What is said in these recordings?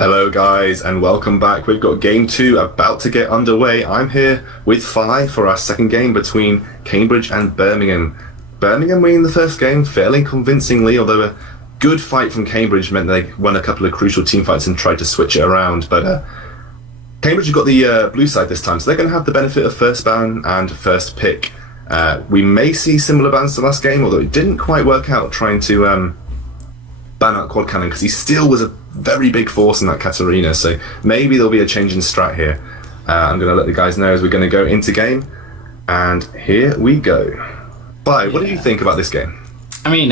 Hello guys and welcome back. We've got game 2 about to get underway. I'm here with Fi for our second game between Cambridge and Birmingham. Birmingham winning the first game fairly convincingly, although a good fight from Cambridge meant they won a couple of crucial team fights and tried to switch it around. But Cambridge have got the blue side this time, so they're going to have the benefit of first ban and first pick. We may see similar bans to last game, although it didn't quite work out trying to ban out Quad Cannon because he still was a very big force in that Katarina, so maybe there'll be a change in strat here. I'm going to let the guys know as we're going to go into game, and here we go. Bye, what do you think about this game? I mean,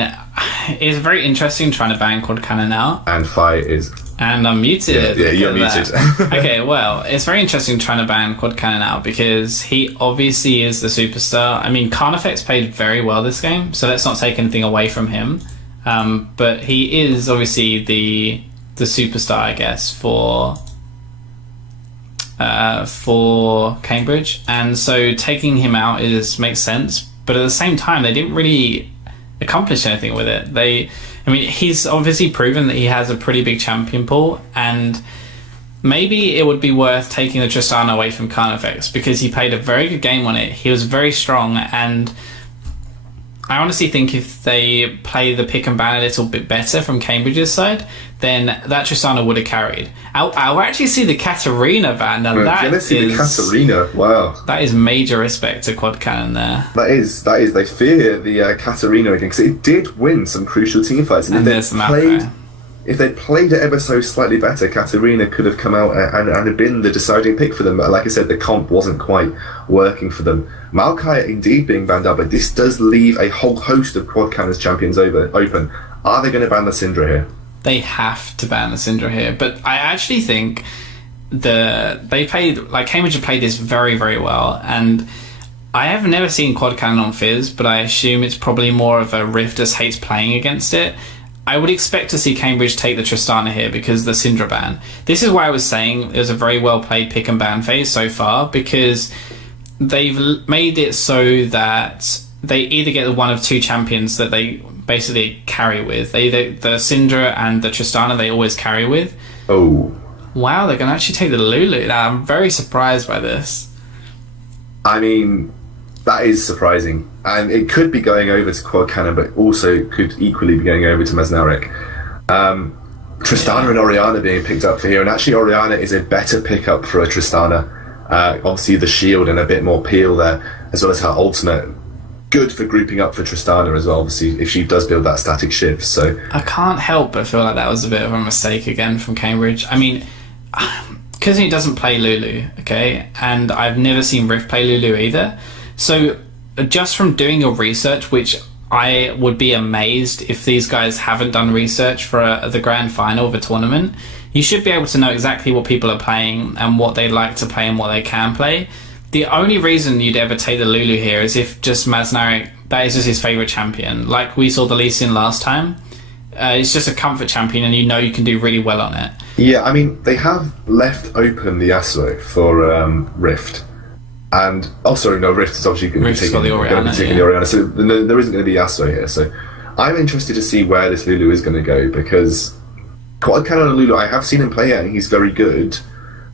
it's very interesting trying to ban Quad Cannon out. And Fi is... And I'm muted. Yeah, you're muted. Okay, well, it's very interesting trying to ban Quad Cannon out because he obviously is the superstar. I mean, Carnifex played very well this game, so let's not take anything away from him. But he is obviously the superstar, I guess, for Cambridge, and so taking him out makes sense. But at the same time, they didn't really accomplish anything with it. He's obviously proven that he has a pretty big champion pool, and maybe it would be worth taking the Tristana away from Carnifex because he played a very good game on it. He was very strong, and I honestly think if they play the pick and ban a little bit better from Cambridge's side, then that Tristana would have carried. I'll actually see the Katarina ban. Now the Katarina, wow. That is major respect to Quad Cannon there. That is. They fear the Katarina again, because it did win some crucial team fights. And if they played it ever so slightly better, Katarina could have come out and have been the deciding pick for them. But like I said, the comp wasn't quite working for them. Maokai indeed being banned out, but this does leave a whole host of Quad Cannon's champions open. Are they going to ban the Syndra here? They have to ban the Syndra here, but I actually think Cambridge have played this very, very well, and I have never seen Quad Cannon on Fizz, but I assume it's probably more of a Rift just hates playing against it. I would expect to see Cambridge take the Tristana here because the Syndra ban. This is why I was saying it was a very well played pick and ban phase so far, because they've made it so that they either get one of two champions that they basically carry with. Either the Syndra and the Tristana they always carry with. Oh. Wow, they're going to actually take the Lulu. Now, I'm very surprised by this. I mean, that is surprising. And it could be going over to Quad Cannon, but also could equally be going over to Mesnarek. Tristana and Oriana being picked up for here, and actually Oriana is a better pickup for a Tristana. Obviously the shield and a bit more peel there, as well as her ultimate. Good for grouping up for Tristana as well, obviously, if she does build that static shift. So I can't help but feel like that was a bit of a mistake again from Cambridge. I mean, because he doesn't play Lulu, okay, and I've never seen Rift play Lulu either. So just from doing your research, which I would be amazed if these guys haven't done research for the grand final of a tournament, you should be able to know exactly what people are playing and what they like to play and what they can play. The only reason you'd ever take the Lulu here is if just Mesnarek, that is just his favourite champion. Like we saw the Lee Sin last time. It's just a comfort champion and you know you can do really well on it. Yeah, I mean, they have left open the Yasuo for Rift. And, Rift is obviously going to be taking the Oriana, so there isn't going to be Yasuo here. So I'm interested to see where this Lulu is going to go, because Quad Cannon and Lulu, I have seen him play it and he's very good.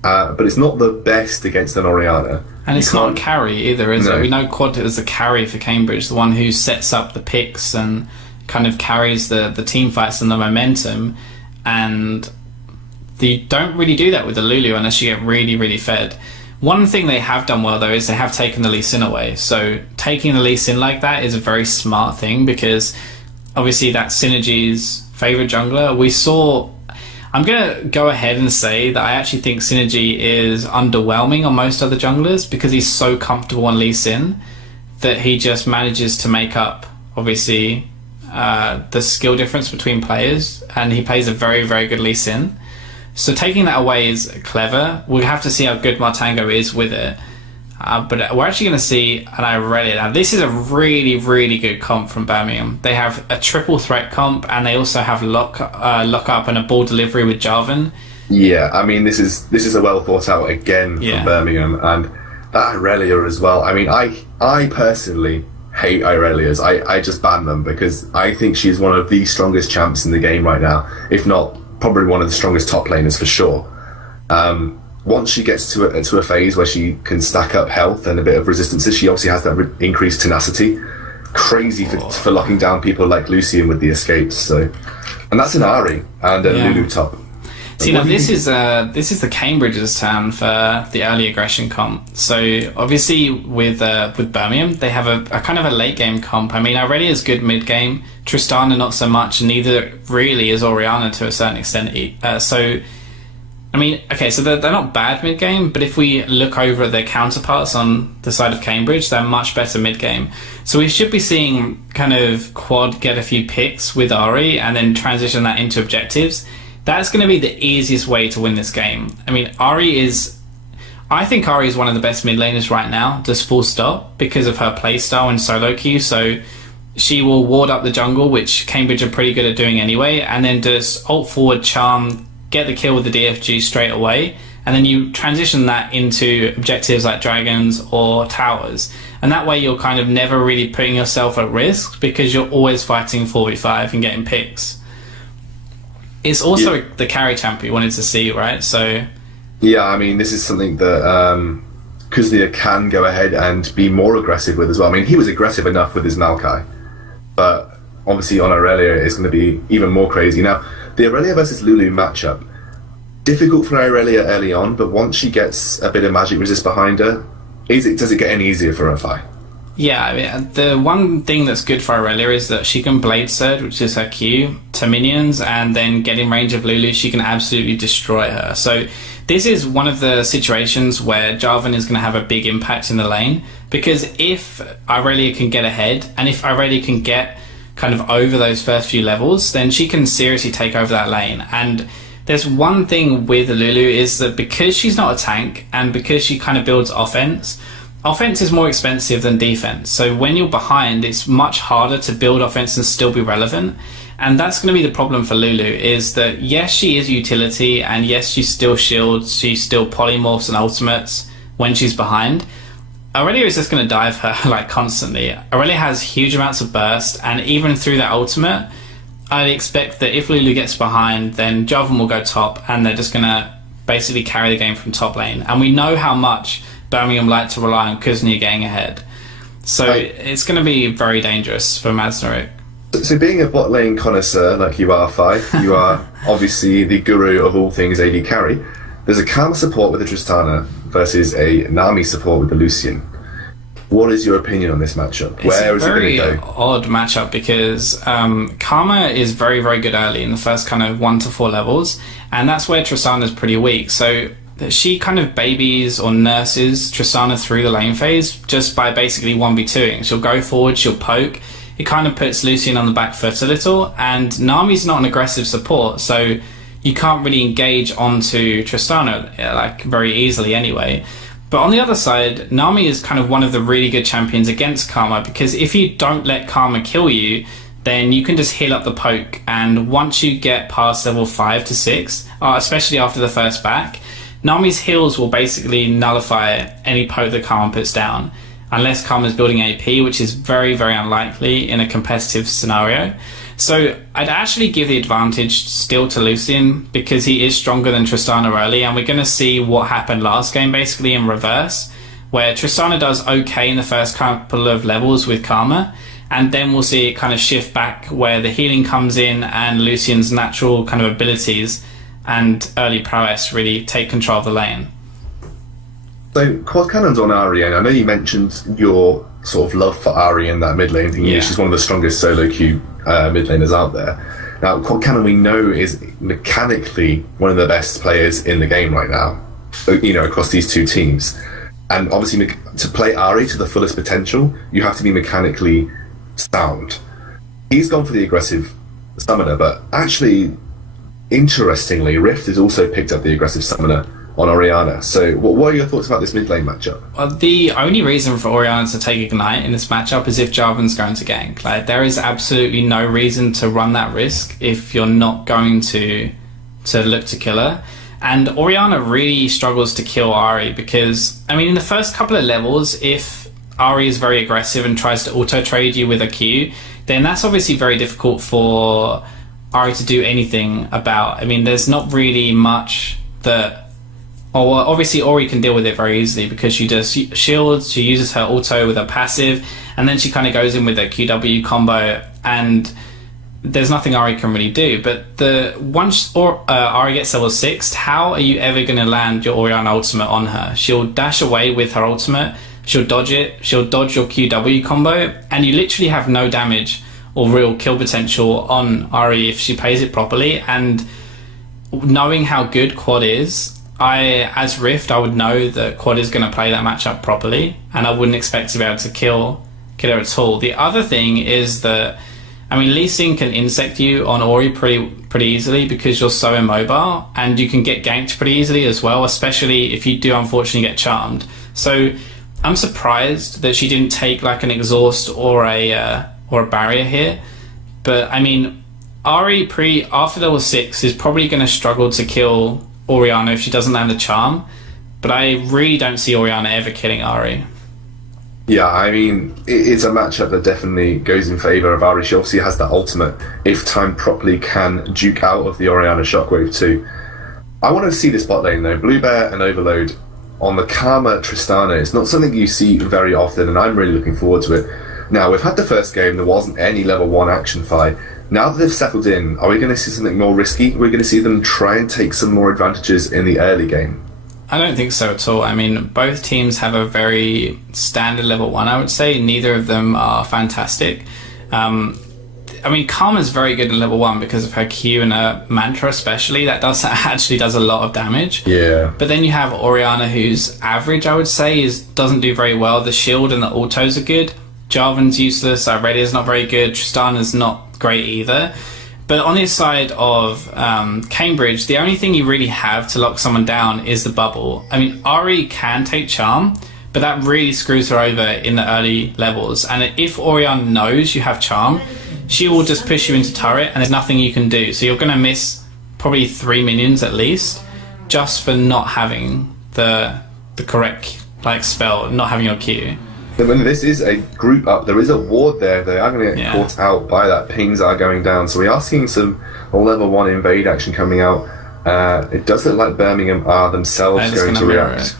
But it's not the best against an Oriana. And it's not a carry either, is it? We know Quad is the carry for Cambridge, the one who sets up the picks and kind of carries the team fights and the momentum. And you don't really do that with the Lulu unless you get really, really fed. One thing they have done well, though, is they have taken the Lee Sin away. So taking the Lee Sin like that is a very smart thing, because obviously that's Synergy's favourite jungler. We saw... I'm going to go ahead and say that I actually think Synergy is underwhelming on most other junglers because he's so comfortable on Lee Sin that he just manages to make up, obviously, the skill difference between players, and he plays a very, very good Lee Sin. So taking that away is clever. We'll have to see how good Martango is with it. But we're actually going to see an Irelia. Now, this is a really, really good comp from Birmingham. They have a triple threat comp, and they also have lock up and a ball delivery with Jarvan. Yeah, I mean, this is a well thought out again from Birmingham, and that Irelia as well. I mean, I personally hate Irelias. I just ban them because I think she's one of the strongest champs in the game right now, if not probably one of the strongest top laners for sure. Once she gets to a phase where she can stack up health and a bit of resistances, she obviously has that increased tenacity. Crazy for locking down people like Lucian with the escapes. So, and that's an Ahri and a Lulu top. See, now this is the Cambridge's turn for the early aggression comp. So obviously with Birmingham, they have a kind of a late game comp. I mean, Aurelia is good mid game, Tristana not so much, and neither really is Orianna to a certain extent. So I mean, okay, so they're not bad mid game, but if we look over at their counterparts on the side of Cambridge, they're much better mid game. So we should be seeing kind of Quad get a few picks with Ahri and then transition that into objectives. That's going to be the easiest way to win this game. I mean, I think Ahri is one of the best mid laners right now, just full stop, because of her playstyle and solo queue. So she will ward up the jungle, which Cambridge are pretty good at doing anyway, and then just ult forward, charm, get the kill with the DFG straight away, and then you transition that into objectives like dragons or towers. And that way you're kind of never really putting yourself at risk because you're always fighting 4v5 and getting picks. It's also the carry champ you wanted to see, right? So yeah, I mean, this is something that Kuznia can go ahead and be more aggressive with as well. I mean, he was aggressive enough with his Maokai, but obviously on Aurelia it's going to be even more crazy. Now, the Aurelia versus Lulu matchup, difficult for Aurelia early on, but once she gets a bit of magic resist behind her, does it get any easier for her fight? Yeah, I mean, the one thing that's good for Aurelia is that she can Blade Surge, which is her Q, to minions, and then get in range of Lulu, she can absolutely destroy her. So this is one of the situations where Jarvan is going to have a big impact in the lane, because if Aurelia can get ahead, and if Aurelia can get kind of over those first few levels, then she can seriously take over that lane. And there's one thing with Lulu is that because she's not a tank, and because she kind of builds offense is more expensive than defense. So when you're behind, it's much harder to build offense and still be relevant. And that's going to be the problem for Lulu, is that yes, she is utility, and yes, she still shields, she still polymorphs and ultimates when she's behind. Aurelia is just going to dive her like constantly. Aurelia has huge amounts of burst, and even through that ultimate, I'd expect that if Lulu gets behind, then Jarvan will go top, and they're just going to basically carry the game from top lane. And we know how much Birmingham like to rely on Kuznia getting ahead. So it's going to be very dangerous for Masnaruk. So being a bot lane connoisseur like you are, Fi, you are obviously the guru of all things AD carry. There's a Karma support with the Tristana versus a Nami support with the Lucian. What is your opinion on this matchup? Where is it going to go? It's a very odd matchup because Karma is very, very good early in the first kind of 1 to 4 levels, and that's where Tristana is pretty weak. So she kind of babies or nurses Tristana through the lane phase just by basically 1v2ing. She'll go forward, she'll poke. It kind of puts Lucian on the back foot a little, and Nami's not an aggressive support, so you can't really engage onto Tristana like very easily anyway. But on the other side, Nami is kind of one of the really good champions against Karma, because if you don't let Karma kill you, then you can just heal up the poke, and once you get past level 5 to 6, especially after the first back, Nami's heals will basically nullify any poke that Karma puts down, unless Karma's building AP, which is very, very unlikely in a competitive scenario. So I'd actually give the advantage still to Lucian, because he is stronger than Tristana early, and we're going to see what happened last game basically in reverse, where Tristana does okay in the first couple of levels with Karma, and then we'll see it kind of shift back where the healing comes in and Lucian's natural kind of abilities and early prowess really take control of the lane. So quad cannons on Ahri, and I know you mentioned your sort of love for Ahri in that mid lane thing. Yeah. She's one of the strongest solo queue mid laners out there. Now, quad cannon we know is mechanically one of the best players in the game right now, you know, across these two teams. And obviously to play Ahri to the fullest potential, you have to be mechanically sound. He's gone for the aggressive summoner, but actually, interestingly, Rift has also picked up the aggressive summoner on Orianna. So what are your thoughts about this mid lane matchup? Well, the only reason for Orianna to take Ignite in this matchup is if Jarvan's going to gank. Like, there is absolutely no reason to run that risk if you're not going to look to kill her. And Orianna really struggles to kill Ahri because, I mean, in the first couple of levels, if Ahri is very aggressive and tries to auto-trade you with a Q, then that's obviously very difficult for Ari to do anything about. I mean, there's not really much that... Oh, well, obviously Ori can deal with it very easily because she does shields, she uses her auto with her passive, and then she kind of goes in with her QW combo, and there's nothing Ari can really do. But once Ari gets level 6, how are you ever going to land your Orianna ultimate on her? She'll dash away with her ultimate, she'll dodge it, she'll dodge your QW combo, and you literally have no damage or real kill potential on Ari if she plays it properly. And knowing how good Quad is, as Rift, I would know that Quad is going to play that matchup properly, and I wouldn't expect to be able to kill her at all. The other thing is that, I mean, Lee Sin can insect you on Ori pretty easily because you're so immobile, and you can get ganked pretty easily as well, especially if you do unfortunately get charmed. So I'm surprised that she didn't take like an exhaust or a barrier here. But I mean, Ari after level 6 is probably going to struggle to kill Orianna if she doesn't land a charm, but I really don't see Orianna ever killing Ari. Yeah, I mean, it's a matchup that definitely goes in favour of Ari. She obviously has that ultimate, if timed properly, can duke out of the Orianna Shockwave too. I want to see this bot lane though. Blue Bear and Overload on the Karma Tristana. It's not something you see very often, and I'm really looking forward to it. Now, we've had the first game, there wasn't any level 1 action fight. Now that they've settled in, are we going to see something more risky? We're going to see them try and take some more advantages in the early game. I don't think so at all. I mean, both teams have a very standard level 1, I would say. Neither of them are fantastic. I mean, Karma's very good at level 1 because of her Q and her mantra especially. That actually does a lot of damage. Yeah. But then you have Orianna, who's average, I would say, doesn't do very well. The shield and the autos are good. Jarvan's useless. Irelia's not very good. Tristana's not great either. But on the side of Cambridge, the only thing you really have to lock someone down is the bubble. I mean, Ari can take charm, but that really screws her over in the early levels. And if Orianna knows you have charm, she will just push you into turret, and there's nothing you can do. So you're going to miss probably 3 minions at least, just for not having the correct spell, not having your Q. When this is a group up, there is a ward there. They are going to get caught out by that. Pings are going down. So we are seeing some level 1 invade action coming out. It does look like Birmingham are themselves going to react.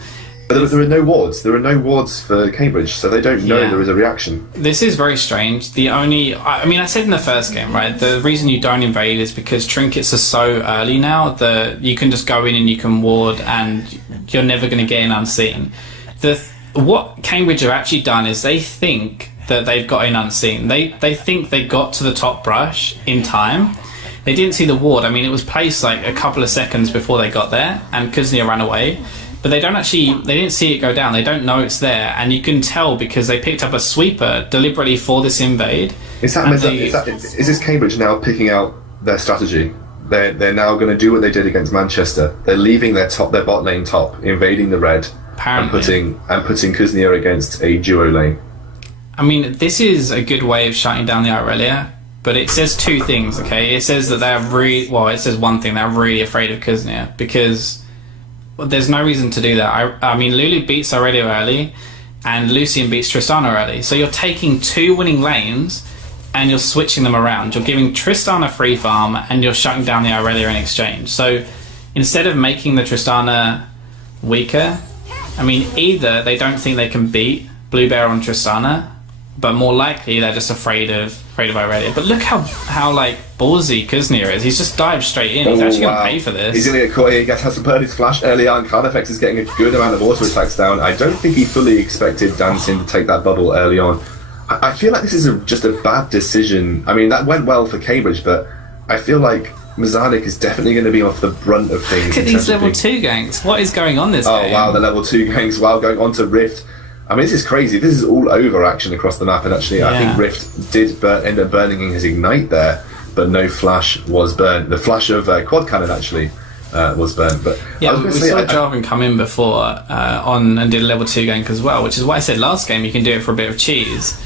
But there are no wards. There are no wards for Cambridge, so they don't know there is a reaction. This is very strange. I said in the first game, right, the reason you don't invade is because trinkets are so early now that you can just go in and you can ward and you're never going to get in unseen. What Cambridge have actually done is they think that they've got in unseen. They think they got to the top brush in time. They didn't see the ward. I mean, it was placed like a couple of seconds before they got there, and Kuznia ran away. But they didn't see it go down. They don't know it's there, and you can tell because they picked up a sweeper deliberately for this invade. Is this Cambridge now picking out their strategy? They're now going to do what they did against Manchester. They're leaving their bot lane top, invading the red. Apparently. And putting Kuznia against a duo lane. I mean, this is a good way of shutting down the Irelia, but it says 2 things, okay? It says that it says one thing, they're really afraid of Kuznia, because there's no reason to do that. I mean, Lulu beats Irelia early, and Lucian beats Tristana early. So you're taking 2 winning lanes, and you're switching them around. You're giving Tristana free farm, and you're shutting down the Irelia in exchange. So instead of making the Tristana weaker, I mean, either they don't think they can beat Blue Bear on Tristana, but more likely they're just afraid of Irelia. But look how ballsy Kuznia is. He's just dived straight in. He's actually going to pay for this. He's going to get caught here. He has to burn his flash early on. Carnifex is getting a good amount of auto attacks down. I don't think he fully expected Dancing to take that bubble early on. I feel like this is just a bad decision. I mean, that went well for Cambridge, but I feel like Mazanik is definitely going to be off the brunt of things. Look at these level 2 ganks. What is going on this game? Oh wow, the level 2 ganks while going on to Rift. I mean, this is crazy. This is all over action across the map, and actually I think Rift did end up burning his Ignite there, but no flash was burned. The flash of Quad Cannon actually was burned. But yeah, we saw Jarvan come in before and did a level 2 gank as well, which is why I said last game you can do it for a bit of cheese.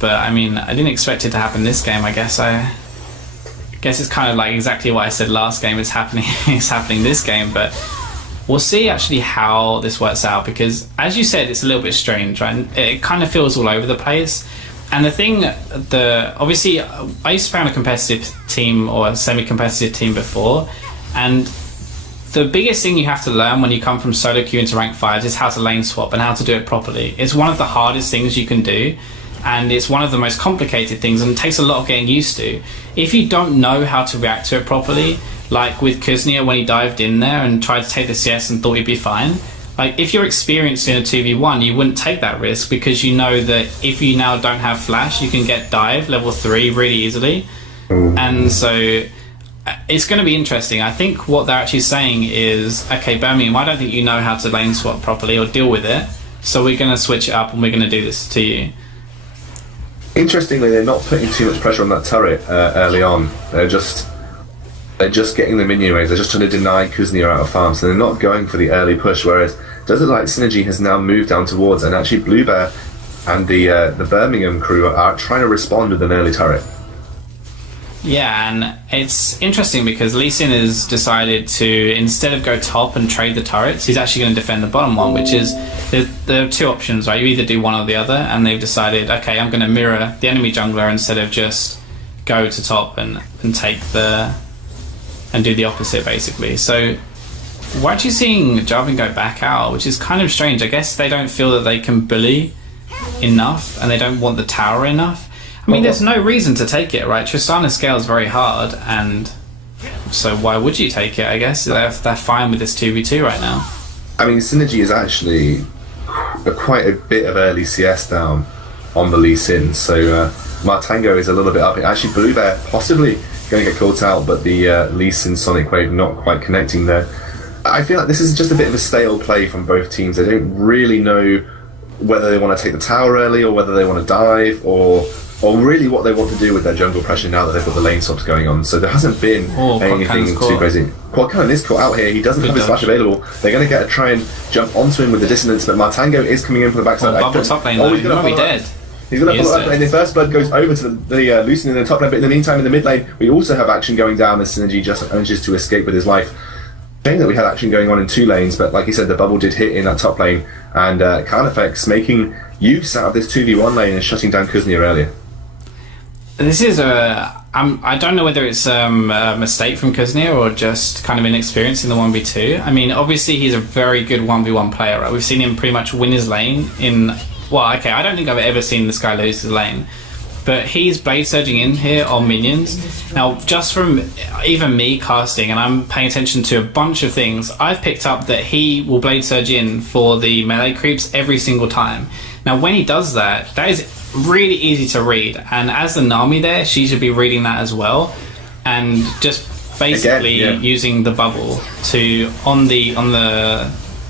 But I mean, I didn't expect it to happen this game. I guess it's kind of like exactly what I said last game is happening. It's happening this game, but we'll see actually how this works out, because as you said, it's a little bit strange, right? It kind of feels all over the place. And the thing, obviously, I used to play on a competitive team or a semi-competitive team before, and the biggest thing you have to learn when you come from solo queue into rank 5 is how to lane swap and how to do it properly. It's one of the hardest things you can do, and it's one of the most complicated things, and it takes a lot of getting used to. If you don't know how to react to it properly, like with Kuznia when he dived in there and tried to take the CS and thought he'd be fine, like if you're experienced in a 2v1, you wouldn't take that risk because you know that if you now don't have flash, you can get dive level 3 really easily. And so it's going to be interesting. I think what they're actually saying is, okay, Birmingham, I don't think you know how to lane swap properly or deal with it, so we're going to switch it up and we're going to do this to you. Interestingly, they're not putting too much pressure on that turret early on. They're just getting the minion waves. They're just trying to deny Kuznia out of farm, so they're not going for the early push. Whereas it does look like Synergy has now moved down towards, and actually Blue Bear and the Birmingham crew are trying to respond with an early turret. Yeah, and it's interesting because Lee Sin has decided to, instead of go top and trade the turrets, he's actually going to defend the bottom one, which is, there are two options, right? You either do one or the other, and they've decided, okay, I'm going to mirror the enemy jungler instead of just go to top and take and do the opposite, basically. So we're actually seeing Jarvan go back out, which is kind of strange. I guess they don't feel that they can bully enough, and they don't want the tower enough. I mean, there's no reason to take it, right? Tristana scales very hard, and so why would you take it, I guess? They're fine with this 2v2 right now. I mean, Synergy is actually quite a bit of early CS down on the Lee Sin, so Martango is a little bit up. Actually, Blue Bear possibly going to get caught out, but the Lee Sin Sonic Wave not quite connecting there. I feel like this is just a bit of a stale play from both teams. They don't really know whether they want to take the tower early or whether they want to dive or really what they want to do with their jungle pressure now that they've got the lane swaps going on. So there hasn't been anything too crazy. Quadcan is caught out here. He doesn't have his flash available. They're going to try and jump onto him with the dissonance, but Martango is coming in from the backside. Bubble top lane, though. He's going to be dead. He's going to follow up, and the first blood goes over to the Lucian in the top lane, but in the meantime, in the mid lane, we also have action going down as Synergy just manages to escape with his life. Saying that we had action going on in two lanes, but like you said, the bubble did hit in that top lane, and Carnifex making use out of this 2v1 lane and shutting down Kuznia earlier. This is I don't know whether it's a mistake from Kuznia or just kind of inexperience in the 1v2. I mean, obviously he's a very good 1v1 player, right? We've seen him pretty much win his lane in... Well, okay, I don't think I've ever seen this guy lose his lane. But he's blade surging in here on minions. Now, just from even me casting, and I'm paying attention to a bunch of things, I've picked up that he will blade surge in for the melee creeps every single time. Now, when he does that, that is really easy to read. And as the Nami there, she should be reading that as well. And just basically using the bubble to on the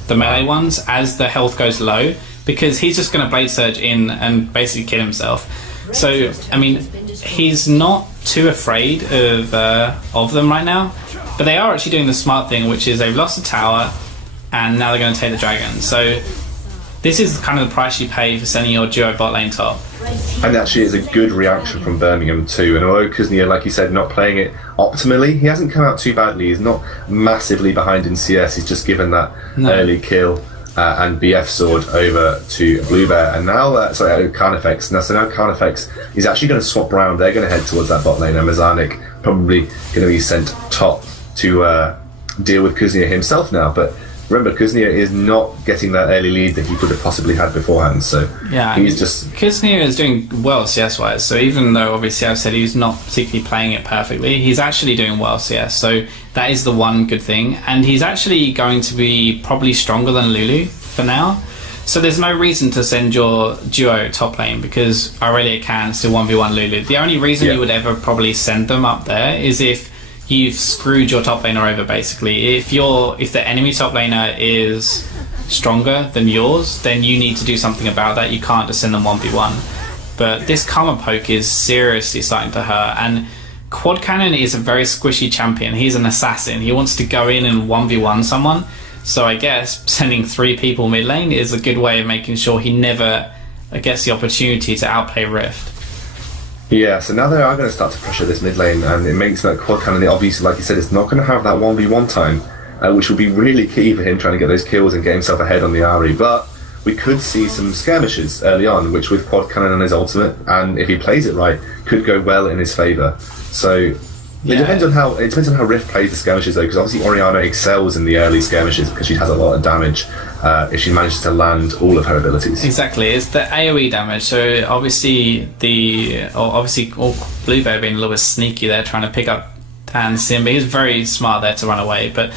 melee ones as the health goes low, because he's just going to blade surge in and basically kill himself. So, I mean, he's not too afraid of them right now, but they are actually doing the smart thing, which is they've lost the tower, and now they're going to take the dragon. So, this is kind of the price you pay for sending your duo bot lane top. And actually, it's a good reaction from Birmingham too. And although Kuznia, like you said, not playing it optimally, he hasn't come out too badly. He's not massively behind in CS. He's just given that early kill. And BF sword over to Blue Bear, and now Carnifex. So now Carnifex is actually going to swap around. They're going to head towards that bot lane, and Mazarnik probably going to be sent top to deal with Kuznia himself now. But remember, Kuznia is not getting that early lead that he could have possibly had beforehand. So he's just... Kuznia is doing well CS-wise, so even though obviously I've said he's not particularly playing it perfectly, he's actually doing well CS, so that is the one good thing. And he's actually going to be probably stronger than Lulu for now. So there's no reason to send your duo top lane, because Aurelia can still 1v1 Lulu. The only reason you would ever probably send them up there is if you've screwed your top laner over, basically. If the enemy top laner is stronger than yours, then you need to do something about that. You can't just send them 1v1. But this Karma poke is seriously starting to hurt, and Quad Cannon is a very squishy champion. He's an assassin. He wants to go in and 1v1 someone. So I guess sending 3 people mid lane is a good way of making sure he never gets the opportunity to outplay Rift. Yeah, so now they are going to start to pressure this mid lane, and it makes that Quad Cannon, obviously, like you said, it's not going to have that 1v1 time, which will be really key for him trying to get those kills and get himself ahead on the Ahri. But we could see some skirmishes early on, which with quad cannon and his ultimate, and if he plays it right, could go well in his favour. So it depends on how Rift plays the skirmishes though, because obviously Orianna excels in the early skirmishes because she has a lot of damage if she manages to land all of her abilities. Exactly, it's the AoE damage. So obviously all Bluebear being a little bit sneaky there, trying to pick up Dan Sim, but he's very smart there to run away. But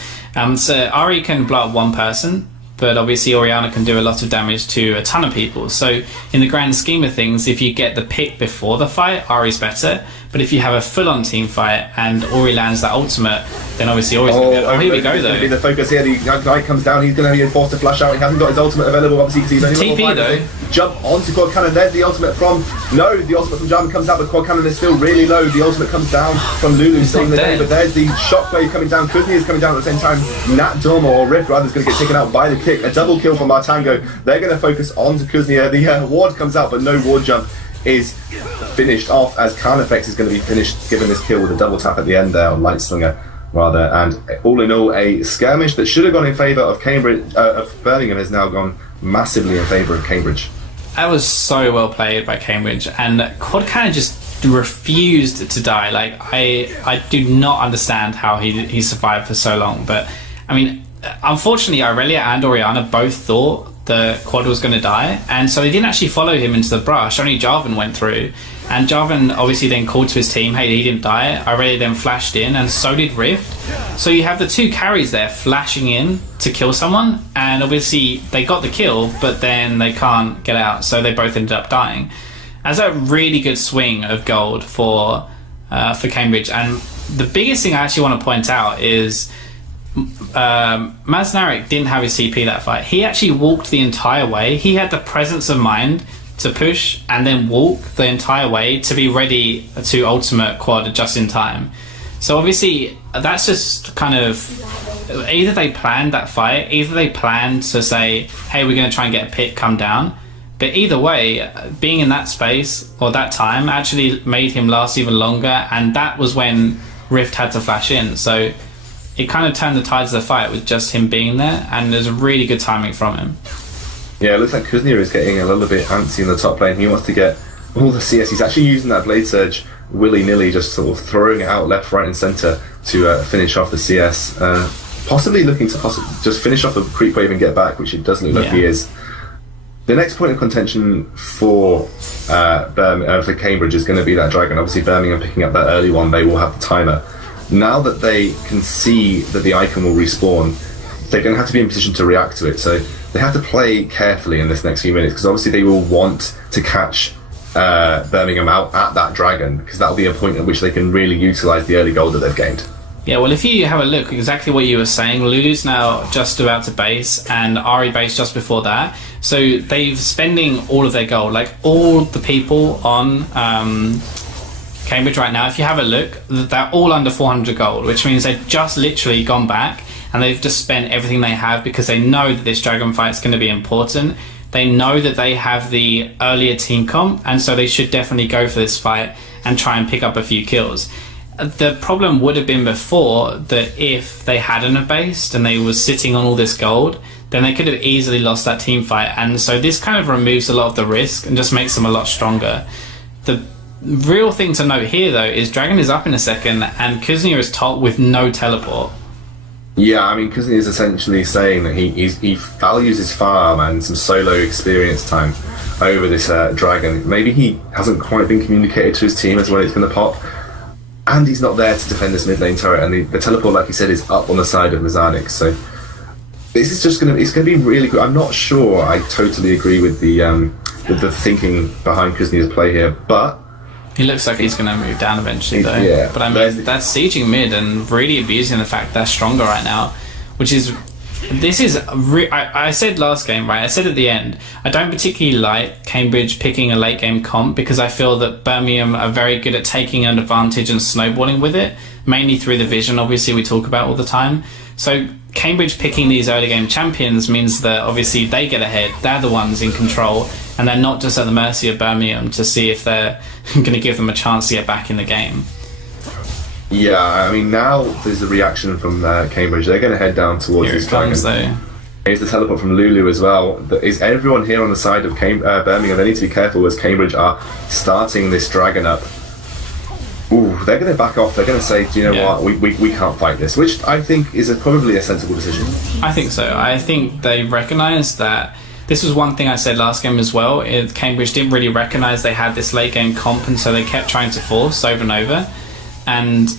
so Ari can blow up one person, but obviously Orianna can do a lot of damage to a ton of people. So in the grand scheme of things, if you get the pick before the fight, Ari's better. But if you have a full-on team fight and Ori lands that ultimate, then obviously Ori's going to be... here we go, though. The focus here, the Knight comes down, he's going to be forced to flash out. He hasn't got his ultimate available, obviously, because he's only TP, though. Jump onto Quad Cannon. There's the ultimate from... No, the ultimate from Jarvan comes out, but Quad Cannon is still really low. The ultimate comes down from Lulu, saving the day. But there's the shockwave coming down. Kuzni is coming down at the same time. Nat Dorm or Rift, rather, is going to get taken out by the kick. A double kill from Martango. They're going to focus onto Kuzni. The ward comes out, but no ward jump is finished off, as Carnifex is going to be finished given this kill with a double tap at the end there on Lightslinger rather. And all in all, a skirmish that should have gone in favour of Birmingham has now gone massively in favour of Cambridge. That was so well played by Cambridge, and Quad Cannon just refused to die. Like I do not understand how he survived for so long. But I mean, unfortunately Irelia and Orianna both thought the Quad was going to die, and so they didn't actually follow him into the brush. Only Jarvan went through, and Jarvan obviously then called to his team, hey, he didn't die. Irelia then flashed in, and so did Rift. So you have the two carries there flashing in to kill someone, and obviously they got the kill, but then they can't get out, so they both ended up dying. That's a really good swing of gold for Cambridge. And the biggest thing I actually want to point out is Maznarik didn't have his TP that fight. He actually walked the entire way. He had the presence of mind to push and then walk the entire way to be ready to ultimate Quad just in time. So obviously that's just kind of, either they planned that fight, either they planned to say, hey, we're going to try and get a pick, come down. But either way, being in that space or that time actually made him last even longer, and that was when Rift had to flash in. So it kind of turned the tides of the fight with just him being there, and there's a really good timing from him. Yeah, it looks like Kuznia is getting a little bit antsy in the top lane. He wants to get all the CS. He's actually using that Blade Surge willy-nilly, just sort of throwing it out left, right and centre to finish off the CS. Possibly looking to just finish off the creep wave and get back, which it does look like he is. The next point of contention for Cambridge is going to be that Dragon. Obviously Birmingham picking up that early one, they will have the timer. Now that they can see that the icon will respawn, they're going to have to be in position to react to it. So they have to play carefully in this next few minutes, because obviously they will want to catch Birmingham out at that Dragon, because that'll be a point at which they can really utilise the early gold that they've gained. Yeah, well, if you have a look, exactly what you were saying, Lulu's now just about to base, and Ari based just before that. So they're spending all of their gold. Like, all the people on Cambridge right now, if you have a look, they're all under 400 gold, which means they've just literally gone back and they've just spent everything they have, because they know that this Dragon fight is going to be important. They know that they have the earlier team comp, and so they should definitely go for this fight and try and pick up a few kills. The problem would have been before that if they hadn't have based and they were sitting on all this gold, then they could have easily lost that team fight. And so this kind of removes a lot of the risk and just makes them a lot stronger. The real thing to note here, though, is Dragon is up in a second and Kuznia is top with no teleport. Yeah, I mean, Kuznia is essentially saying that he values his farm and some solo experience time over this Dragon. Maybe he hasn't quite been communicated to his team as when it's going to pop. And he's not there to defend this mid lane turret, and the teleport, like you said, is up on the side of Mazanix. So this is just going to be really good. I'm not sure I totally agree with the thinking behind Kuznia's play here, but he looks like he's going to move down eventually, though. Yeah, but I mean, that's sieging mid and really abusing the fact they're stronger right now, which is. This is I said last game, right? I said at the end, I don't particularly like Cambridge picking a late game comp, because I feel that Birmingham are very good at taking an advantage and snowballing with it, mainly through the vision, obviously, we talk about all the time. So Cambridge picking these early game champions means that obviously they get ahead, they're the ones in control, and they're not just at the mercy of Birmingham to see if they're going to give them a chance to get back in the game. Yeah, I mean, now there's a reaction from Cambridge. They're going to head down towards Here this it comes, Dragon. though. Here's the teleport from Lulu as well. Is everyone here on the side of Birmingham? They need to be careful as Cambridge are starting this dragon up. Ooh, they're going to back off. They're going to say, do you know what, we can't fight this, which I think is probably a sensible decision. I think so. I think they recognise that. This was one thing I said last game as well. Cambridge didn't really recognise they had this late game comp, and so they kept trying to force over and over. And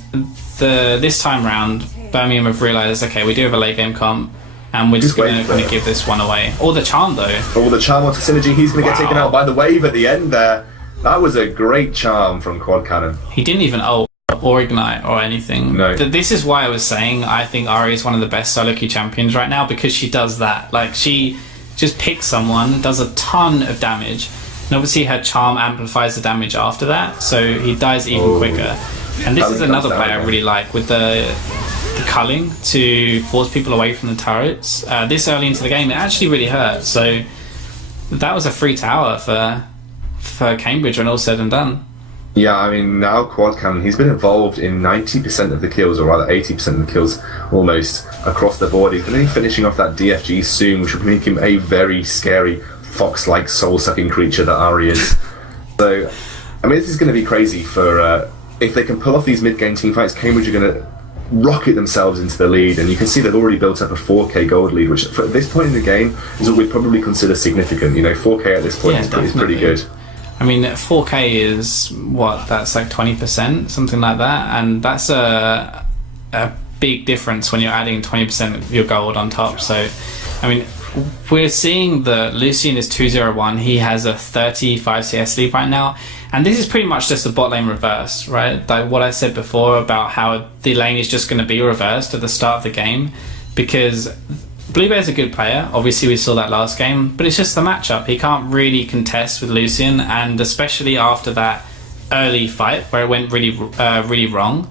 this time round, Birmingham have realised, okay, we do have a late game comp, and we're just going to give this one away. Or the charm, though. Or the charm onto Synergy. He's going to get taken out by the wave at the end there. That was a great charm from Quad Cannon. He didn't even ult or ignite or anything. No. This is why I was saying I think Ari is one of the best solo queue champions right now, because she does that. Like, she just picks someone, does a ton of damage, and obviously her charm amplifies the damage after that, so he dies even quicker. And this is another play I really like, with the culling to force people away from the turrets. This early into the game, it actually really hurt. So that was a free tower for Cambridge when all said and done. Yeah, I mean, now Quad Cannon, he's been involved in 90% of the kills, or rather 80% of the kills almost across the board. He's going to be finishing off that DFG soon, which will make him a very scary fox-like soul-sucking creature that Ari is. So, I mean, this is going to be crazy for... if they can pull off these mid-game teamfights, Cambridge are going to rocket themselves into the lead, and you can see they've already built up a 4k gold lead, which at this point in the game is what we'd probably consider significant. You know, 4k at this point is pretty good. I mean, 4k is what, that's like 20%, something like that, and that's a big difference when you're adding 20% of your gold on top. So, I mean, we're seeing that Lucian is 201. He has a 35 CS lead right now, and this is pretty much just the bot lane reverse, right? Like what I said before about how the lane is just going to be reversed at the start of the game, because Bluebear's a good player. Obviously, we saw that last game, but it's just the matchup. He can't really contest with Lucian, and especially after that early fight where it went really wrong,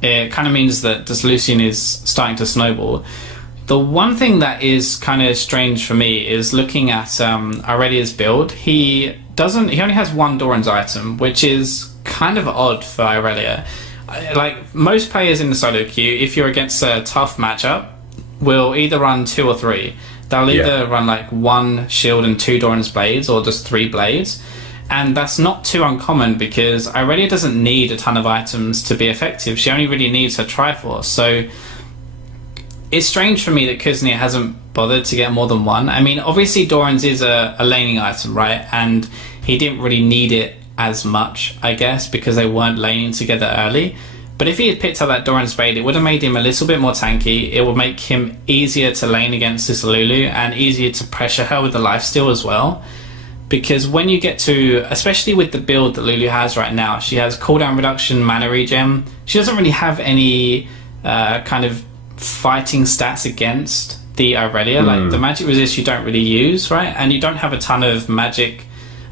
it kind of means that this Lucian is starting to snowball. The one thing that is kind of strange for me is looking at Aurelia's build. He only has one Doran's item, which is kind of odd for Aurelia. Like most players in the solo queue, if you're against a tough matchup, will either run 2 or 3. They'll either run like 1 shield and 2 Doran's blades, or just 3 blades. And that's not too uncommon, because Aurelia doesn't need a ton of items to be effective. She only really needs her Triforce. So it's strange for me that Kuznia hasn't bothered to get more than 1. I mean, obviously Doran's is a laning item, right? And he didn't really need it as much, I guess, because they weren't laning together early. But if he had picked up that Doran's Blade, it would have made him a little bit more tanky. It would make him easier to lane against this Lulu, and easier to pressure her with the lifesteal as well. Because when you get to, especially with the build that Lulu has right now, she has cooldown reduction, mana regen. She doesn't really have any kind of fighting stats against the Aurelia. Like the magic resist you don't really use, right? And you don't have a ton of magic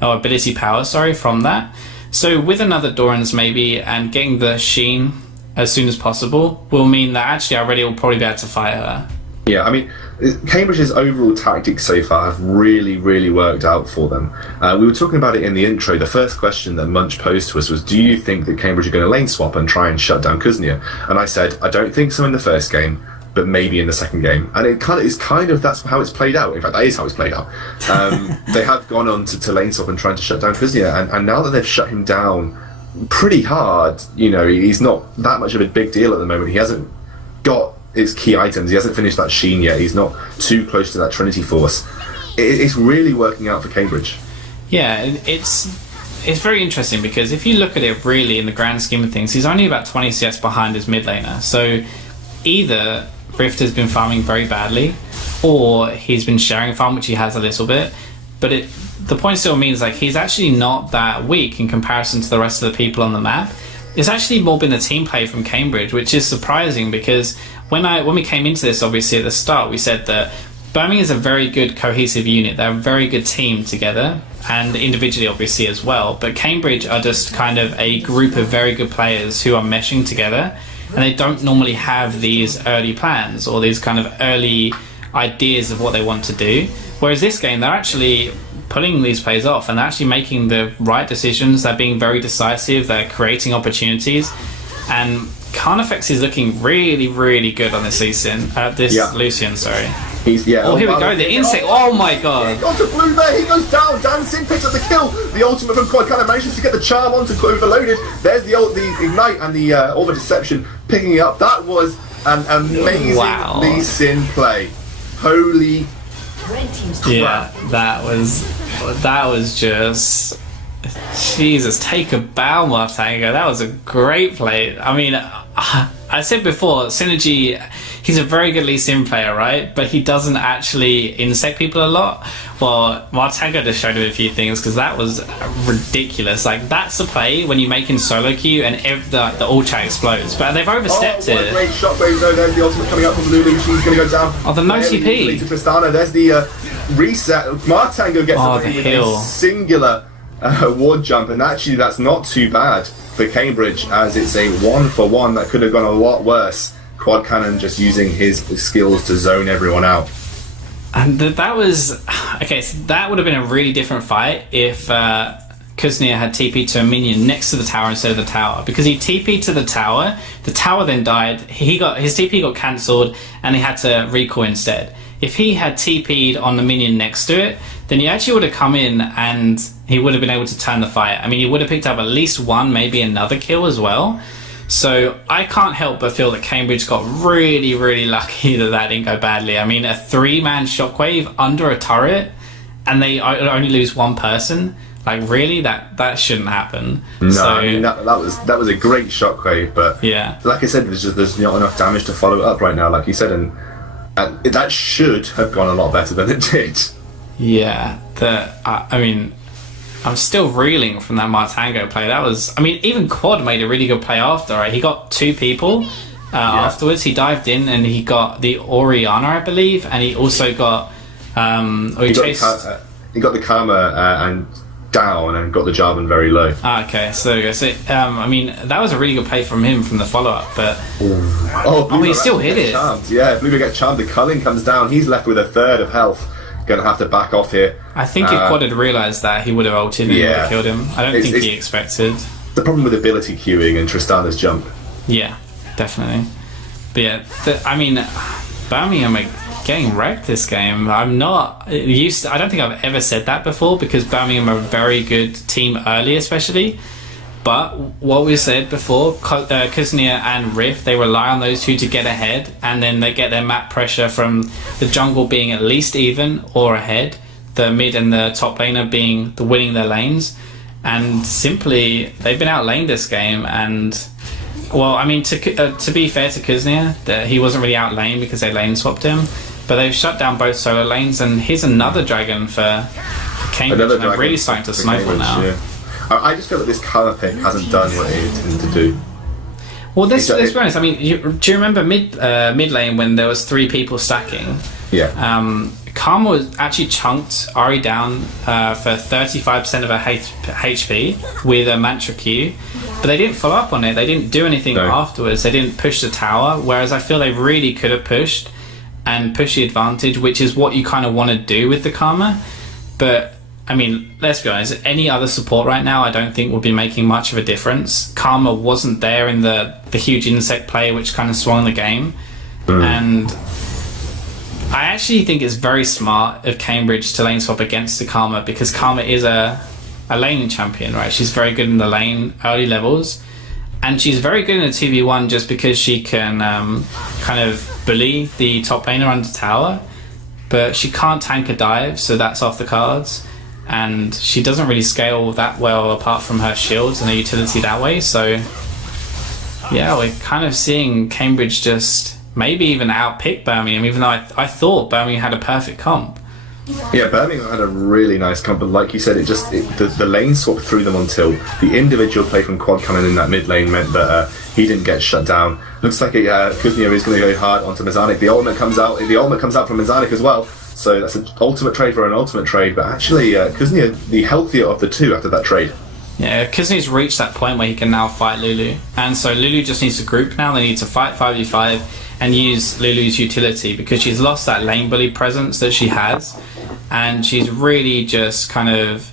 or ability power, from that. So with another Doran's maybe, and getting the Sheen as soon as possible, will mean that actually Aurelia will probably be able to fight her. Yeah, I mean, Cambridge's overall tactics so far have really, really worked out for them. We were talking about it in the intro. The first question that Munch posed to us was, do you think that Cambridge are going to lane swap and try and shut down Kuznia? And I said, I don't think so in the first game, but maybe in the second game. And it kind of that's how it's played out. In fact, that is how it's played out. They have gone on to lane swap and trying to shut down Kuznia, and now that they've shut him down pretty hard, you know, he's not that much of a big deal at the moment. He hasn't got his key items. He hasn't finished that Sheen yet. He's not too close to that Trinity Force. It's really working out for Cambridge. Yeah, it's very interesting, because if you look at it really in the grand scheme of things, he's only about 20 CS behind his mid laner. So either Rift has been farming very badly, or he's been sharing farm, which he has a little bit, but the point still means like he's actually not that weak in comparison to the rest of the people on the map. It's actually more been the team play from Cambridge, which is surprising, because when we came into this, obviously at the start, we said that Birmingham is a very good cohesive unit. They're a very good team together, and individually obviously as well, but Cambridge are just kind of a group of very good players who are meshing together, and they don't normally have these early plans or these kind of early ideas of what they want to do. Whereas this game, they're actually pulling these plays off, and they're actually making the right decisions. They're being very decisive. They're creating opportunities, and Carnifex is looking really, really good on this Lucian. Oh, here we go. The insect. Oh my god. Onto Blue there. He goes down. Dancing picks up the kill. The ultimate from Quad kind of manages to get the charm onto Overloaded. There's the ignite and the all the deception picking it up. That was an amazing Lee Sin play. Holy crap. Yeah, that was just. Jesus, take a bow, Martango. That was a great play. I mean, I said before, Synergy, he's a very good Lee Sin player, right? But he doesn't actually insect people a lot. Well, Martango just showed him a few things because that was ridiculous. Like, that's the play when you make in solo queue and the ult chat explodes. But they've overstepped it. What a great shockwave though. There's the ultimate coming up from Lulu. She's going to go down. Oh, the no TP. To Tristana. There's the reset. Martango gets a singular ward jump, and actually that's not too bad for Cambridge, as it's a 1-for-1 that could have gone a lot worse. Quad Cannon just using his skills to zone everyone out. And that was okay. So that would have been a really different fight if Kuznia had TP'd to a minion next to the tower instead of the tower, because he TP'd to the tower then died. His TP got cancelled, and he had to recoil instead. If he had TP'd on the minion next to it, then he actually would have come in and he would have been able to turn the fight. I mean, he would have picked up at least one, maybe another kill as well. So I can't help but feel that Cambridge got really, really lucky that didn't go badly. I mean, a 3-man shockwave under a turret, and they only lose one person. Like, really, that shouldn't happen. No, so, I mean that was a great shockwave, but yeah, like I said, there's not enough damage to follow it up right now, like you said, and that should have gone a lot better than it did. Yeah, I mean, I'm still reeling from that Martango play. That was, I mean, even Quad made a really good play after, right? He got 2 people afterwards. He dived in and he got the Oriana, I believe, and he also got he got the Karma and down and got the Jarvan very low. Okay, so there we go. So, I mean, that was a really good play from him from the follow-up, but he still hit it. Charmed. Yeah, Blue gets charmed. The culling comes down. He's left with a third of health. Gonna have to back off here. I think if Quad had realised that, he would have ulted and would have killed him. I don't think he expected. The problem with ability queuing and Tristana's jump. Yeah, definitely. But yeah, I mean, Birmingham are getting wrecked this game. I'm not used to, I don't think I've ever said that before, because Birmingham are a very good team early, especially. But what we said before, Kuznia and Rift, they rely on those two to get ahead, and then they get their map pressure from the jungle being at least even or ahead, the mid and the top laner being the winning their lanes, and simply they've been outlaned this game. And well, I mean, to be fair to Kuznia, he wasn't really outlaned because they lane swapped him, but they've shut down both solo lanes, and here's another dragon for Cambridge. And they're really starting to snowball now. Yeah. I just feel that this colour pick hasn't done what it intended to do. Well, let's be honest. I mean, do you remember mid lane when there was 3 people stacking? Yeah. Karma was actually chunked Ari down for 35% of her HP with a Mantra Q, but they didn't follow up on it. They didn't do anything afterwards. They didn't push the tower, whereas I feel they really could have pushed and push the advantage, which is what you kind of want to do with the Karma. But I mean, let's be honest, any other support right now I don't think would be making much of a difference. Karma wasn't there in the huge insect play, which kind of swung the game. And I actually think it's very smart of Cambridge to lane swap against the Karma, because Karma is a laning champion, right? She's very good in the lane early levels, and she's very good in a 2v1 just because she can kind of bully the top laner under tower, but she can't tank a dive, so that's off the cards. And she doesn't really scale that well apart from her shields and her utility that way. So yeah, we're kind of seeing Cambridge just maybe even outpick Birmingham, even though I thought Birmingham had a perfect comp. Yeah, Birmingham had a really nice comp, but like you said, the lane swap threw them until the individual play from Quad coming in that mid lane meant that he didn't get shut down. Looks like Kuznia is going to go hard onto Mazanik. The ultimate comes out from Mazanik as well. So that's an ultimate trade for an ultimate trade, but actually Kuznia, the healthier of the two after that trade. Yeah, Kuznia's reached that point where he can now fight Lulu, and so Lulu just needs to group now. They need to fight 5v5 and use Lulu's utility, because she's lost that lane bully presence that she has, and she's really just kind of,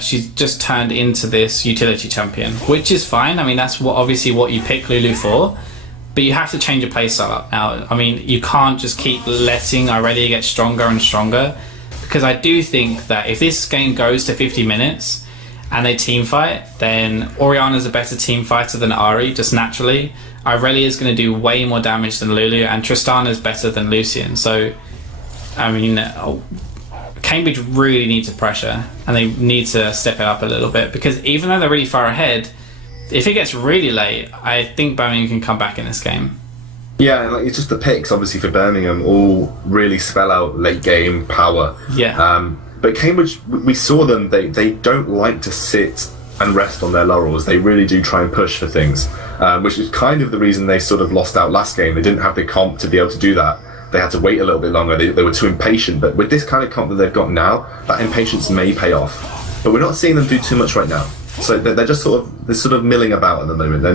she's just turned into this utility champion, which is fine. I mean, that's obviously what you pick Lulu for. But you have to change your playstyle up now. I mean, you can't just keep letting Aurelia get stronger and stronger, because I do think that if this game goes to 50 minutes and they team fight, then Oriana's a better team fighter than Ari, just naturally. Aurelia is going to do way more damage than Lulu, and Tristana's better than Lucian. So, I mean, Cambridge really needs to pressure, and they need to step it up a little bit, because even though they're really far ahead, if it gets really late, I think Birmingham can come back in this game. Yeah, and it's just the picks, obviously, for Birmingham all really spell out late game power. Yeah. But Cambridge, we saw them, they don't like to sit and rest on their laurels. They really do try and push for things, which is kind of the reason they sort of lost out last game. They didn't have the comp to be able to do that. They had to wait a little bit longer. They were too impatient. But with this kind of comp that they've got now, that impatience may pay off. But we're not seeing them do too much right now. So they're just sort of milling about at the moment. They're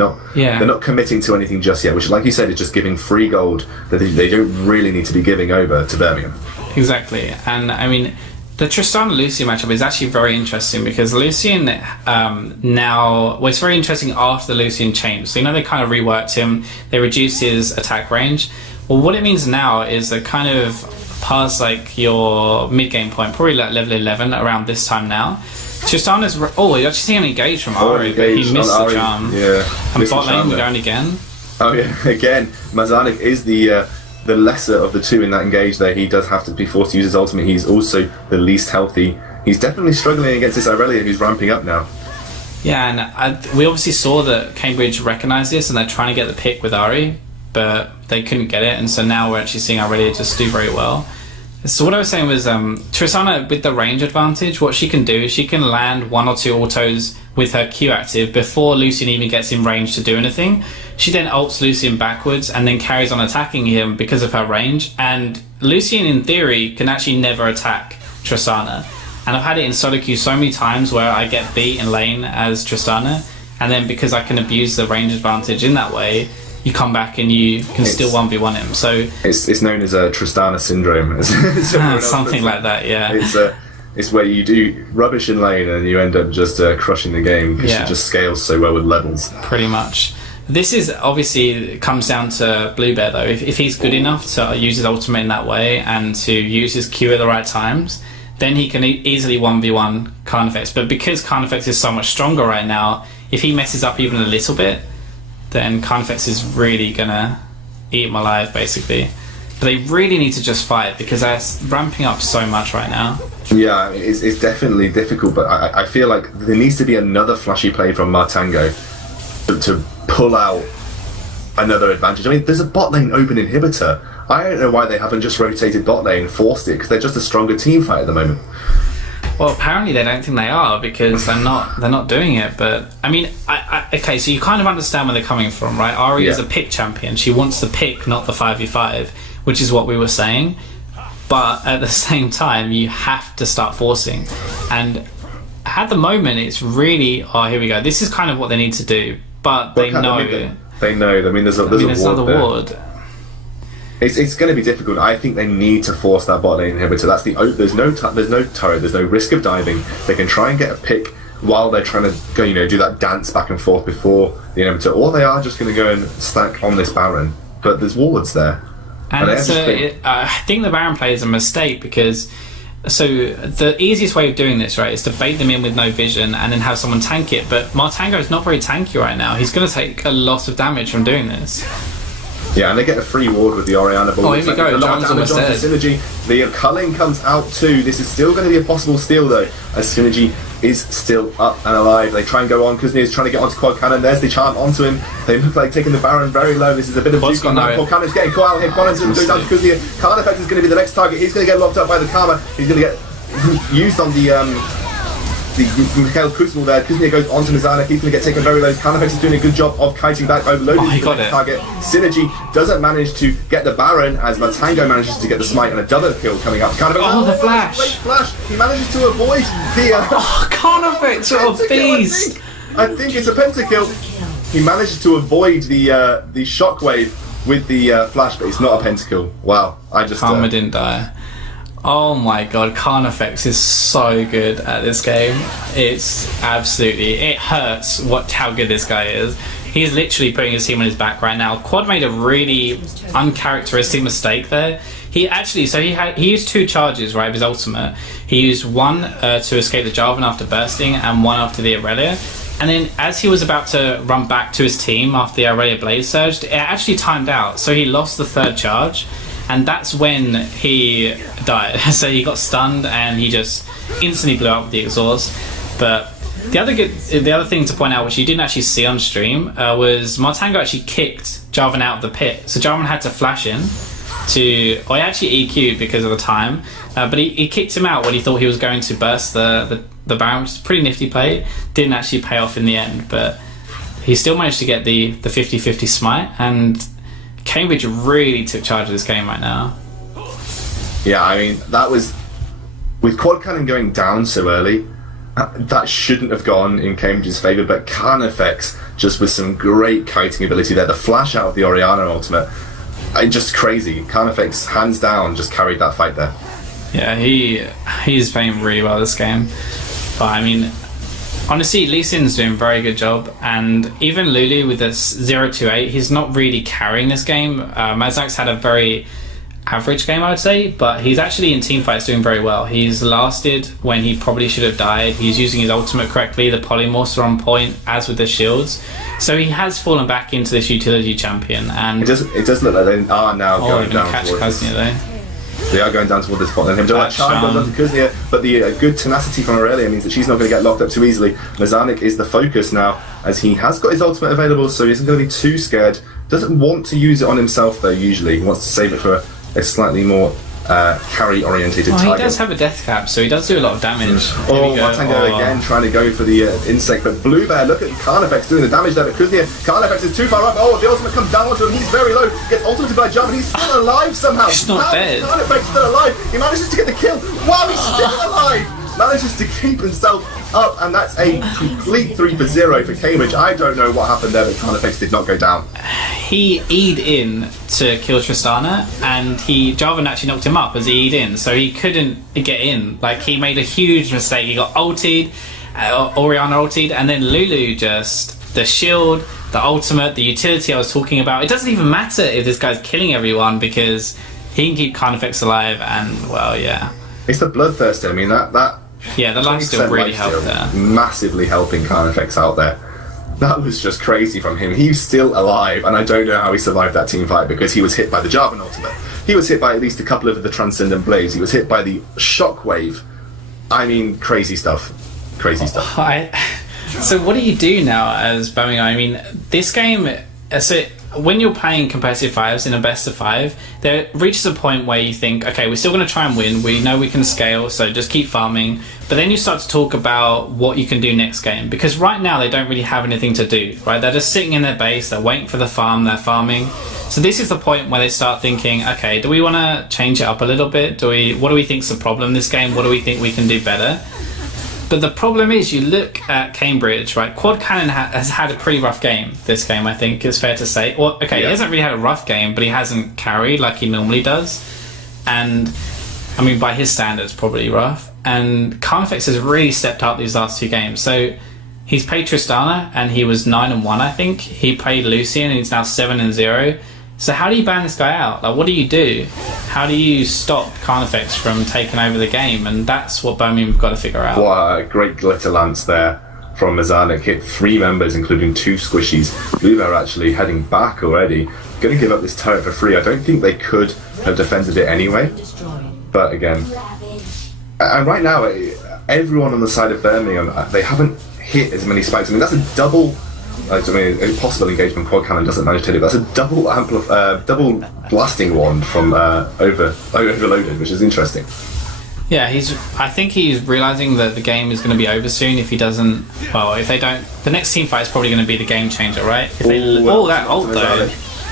not committing to anything just yet, which, like you said, is just giving free gold that they don't really need to be giving over to Birmingham. Exactly. And I mean, the Tristana-Lucian matchup is actually very interesting, because Lucian now... Well, it's very interesting after the Lucian change. So, they kind of reworked him. They reduced his attack range. Well, what it means now is that kind of past your mid-game point, probably level 11 around this time now, Tristana's... Oh, you actually see him engage from Ari, but he missed the charm. Yeah. And bot lane, we're going again. Oh, yeah. Again, Mazanik is the lesser of the two in that engage there. He does have to be forced to use his ultimate. He's also the least healthy. He's definitely struggling against this Aurelia, who's ramping up now. Yeah, and we obviously saw that Cambridge recognised this, and they're trying to get the pick with Ari, but they couldn't get it, and so now we're actually seeing Aurelia just do very well. So what I was saying was, Tristana, with the range advantage, what she can do is she can land 1 or 2 autos with her Q active before Lucian even gets in range to do anything. She then ults Lucian backwards and then carries on attacking him because of her range. And Lucian, in theory, can actually never attack Tristana. And I've had it in solo queue so many times where I get beat in lane as Tristana, and then because I can abuse the range advantage in that way, you come back and you can still 1v1 him. So it's known as a Tristana syndrome. Something like that, yeah. It's where you do rubbish in lane and you end up just crushing the game, because she just scales so well with levels. Pretty much. This is obviously comes down to Bluebear though. If he's good enough to use his ultimate in that way and to use his Q at the right times, then he can easily 1v1 Carnifex. But because Carnifex is so much stronger right now, if he messes up even a little bit, then Carnifex is really gonna eat him alive, basically. But they really need to just fight, because they're ramping up so much right now. Yeah, it's definitely difficult, but I feel like there needs to be another flashy play from Martango to pull out another advantage. I mean, there's a bot lane open inhibitor. I don't know why they haven't just rotated bot lane, forced it, because they're just a stronger team fight at the moment. Well, apparently they don't think they are, because they're not doing it. But I mean, okay, so you kind of understand where they're coming from, right? Ari is a pick champion. She wants the pick, not the 5v5, which is what we were saying. But at the same time, you have to start forcing. And at the moment, it's really, here we go. This is kind of what they need to do. But they know. They know. I mean, there's another ward. It's going to be difficult. I think they need to force that bot lane inhibitor. That's there's no turret. There's no risk of diving. They can try and get a pick while they're trying to go, do that dance back and forth before the inhibitor, or they are just going to go and stack on this Baron. But there's wards there. And I think the Baron play is a mistake, because the easiest way of doing this, right, is to bait them in with no vision and then have someone tank it. But Martango is not very tanky right now. He's going to take a lot of damage from doing this. Yeah, and they get a free ward with the Oriana ball. Here we go. John's almost dead. Synergy. The culling comes out too. This is still going to be a possible steal though, as Synergy is still up and alive. They try and go on. Kuznia is trying to get onto Quad Cannon. There's the charm onto him. They look like taking the Baron very low. This is a bit of juke on that. Quad Cannon's getting caught out here. Quad Cannon's going down to Kuznia. Carnifex is going to be the next target. He's going to get locked up by the Karma. He's going to get used on the Mikhail's Crucible there. Kuznia goes onto Mazanik. He's going to get taken very low. Carnifex is doing a good job of kiting back, overloading he got it. Target. Synergy doesn't manage to get the Baron, as Martango manages to get the smite, and a double kill coming up. Carnifex, the flash! Great flash! He manages to avoid the Carnifex, what a beast! I think it's a pentakill. He manages to avoid the shockwave with the flash, but it's not a pentakill. Wow, Karma didn't die. Oh my god, Carnifex is so good at this game. It hurts how good this guy is. He's literally putting his team on his back right now. Quad made a really uncharacteristic mistake there. He used 2 charges, right, of his ultimate. He used one to escape the Jarvan after bursting, and one after the Aurelia. And then as he was about to run back to his team after the Aurelia Blaze surged, it actually timed out. So he lost the 3rd charge, and that's when he died. So he got stunned, and he just instantly blew up with the exhaust. But the other thing to point out, which you didn't actually see on stream, was Martango actually kicked Jarvan out of the pit. So Jarvan had to flash in he actually EQ'd because of the time, but he kicked him out when he thought he was going to burst the Baron, which is a pretty nifty play. Didn't actually pay off in the end, but he still managed to get the 50-50 smite, and Cambridge really took charge of this game right now. Yeah, I mean, that was... With Quad Cannon going down so early, that shouldn't have gone in Cambridge's favour, but Carnifex, just with some great kiting ability there, the flash out of the Orianna ultimate, just crazy. Carnifex, hands down, just carried that fight there. Yeah, he's playing really well this game. But I mean, honestly, Lee Sin's doing a very good job, and even Lulu with this 0-2-8, he's not really carrying this game. Mazak's had a very average game, I would say, but he's actually in teamfights doing very well. He's lasted when he probably should have died. He's using his ultimate correctly. The polymorphs are on point, as with the shields. So he has fallen back into this utility champion. And it does look like they are now going down towards Kuznia, though. They are going down toward this spot. And him doing charm goes onto Kuznia, but the good tenacity from Aurelia means that she's not going to get locked up too easily. Mazanik is the focus now, as he has got his ultimate available, so he isn't going to be too scared. Doesn't want to use it on himself, though, usually. He wants to save it for a slightly more carry-orientated target. He does have a death cap, so he does do a lot of damage. Martango again trying to go for the insect, but Blue Bear, look at Carnifex doing the damage there, but Kuznia, Carnifex is too far up. The ultimate comes down onto him, he's very low, gets ultimated by Jarvan, he's still alive somehow. He's not dead. Carnifex is still alive, he manages to get the kill. Wow, he's still alive! Manages to keep himself up, and that's a complete 3-0 for Cambridge. I don't know what happened there, but Carnifex did not go down. He E'd in to kill Tristana, and Jarvan actually knocked him up as he E'd in, so he couldn't get in. Like, he made a huge mistake. He got ultied, Orianna ultied, and then Lulu just... The shield, the ultimate, the utility I was talking about. It doesn't even matter if this guy's killing everyone, because he can keep Carnifex alive, and, well, yeah. It's the bloodthirst, I mean, that yeah, the lifesteal really helped there. Massively helping Carnifex out there. That was just crazy from him. He's still alive, and I don't know how he survived that team fight, because he was hit by the Jarvan ultimate. He was hit by at least a couple of the Transcendent Blades. He was hit by the Shockwave. I mean, crazy stuff. Crazy stuff. So what do you do now as Birmingham? I mean, this game... So when you're playing competitive fives in a best of 5, there reaches a point where you think, okay, we're still going to try and win. We know we can scale, so just keep farming. But then you start to talk about what you can do next game, because right now they don't really have anything to do, right? They're just sitting in their base, they're waiting for the farm, they're farming. So this is the point where they start thinking, okay, do we want to change it up a little bit? What do we think's the problem this game? What do we think we can do better? But the problem is, you look at Cambridge, right? Quad Cannon has had a pretty rough game this game, I think it's fair to say. He hasn't really had a rough game, but he hasn't carried like he normally does. And, I mean, by his standards, probably rough. And Carnifex has really stepped up these last 2 games. So, he's played Tristana, and he was 9-1, I think. He played Lucian, and he's now 7-0. So how do you ban this guy out? Like, what do you do? How do you stop Carnifex from taking over the game? And that's what Birmingham have got to figure out. What a great glitter lance there from Mazanik. Hit 3 members, including 2 squishies. Blue Bear actually heading back already. Going to give up this turret for free. I don't think they could have defended it anyway. But again... And right now, everyone on the side of Birmingham, they haven't hit as many spikes. I mean, that's a double... a possible engagement Quad Cannon doesn't manage to hit it. That's a double blasting wand from Overloaded, which is interesting. Yeah, I think he's realizing that the game is going to be over soon if he doesn't. Well, if they don't, the next team fight is probably going to be the game changer, right? That ult though.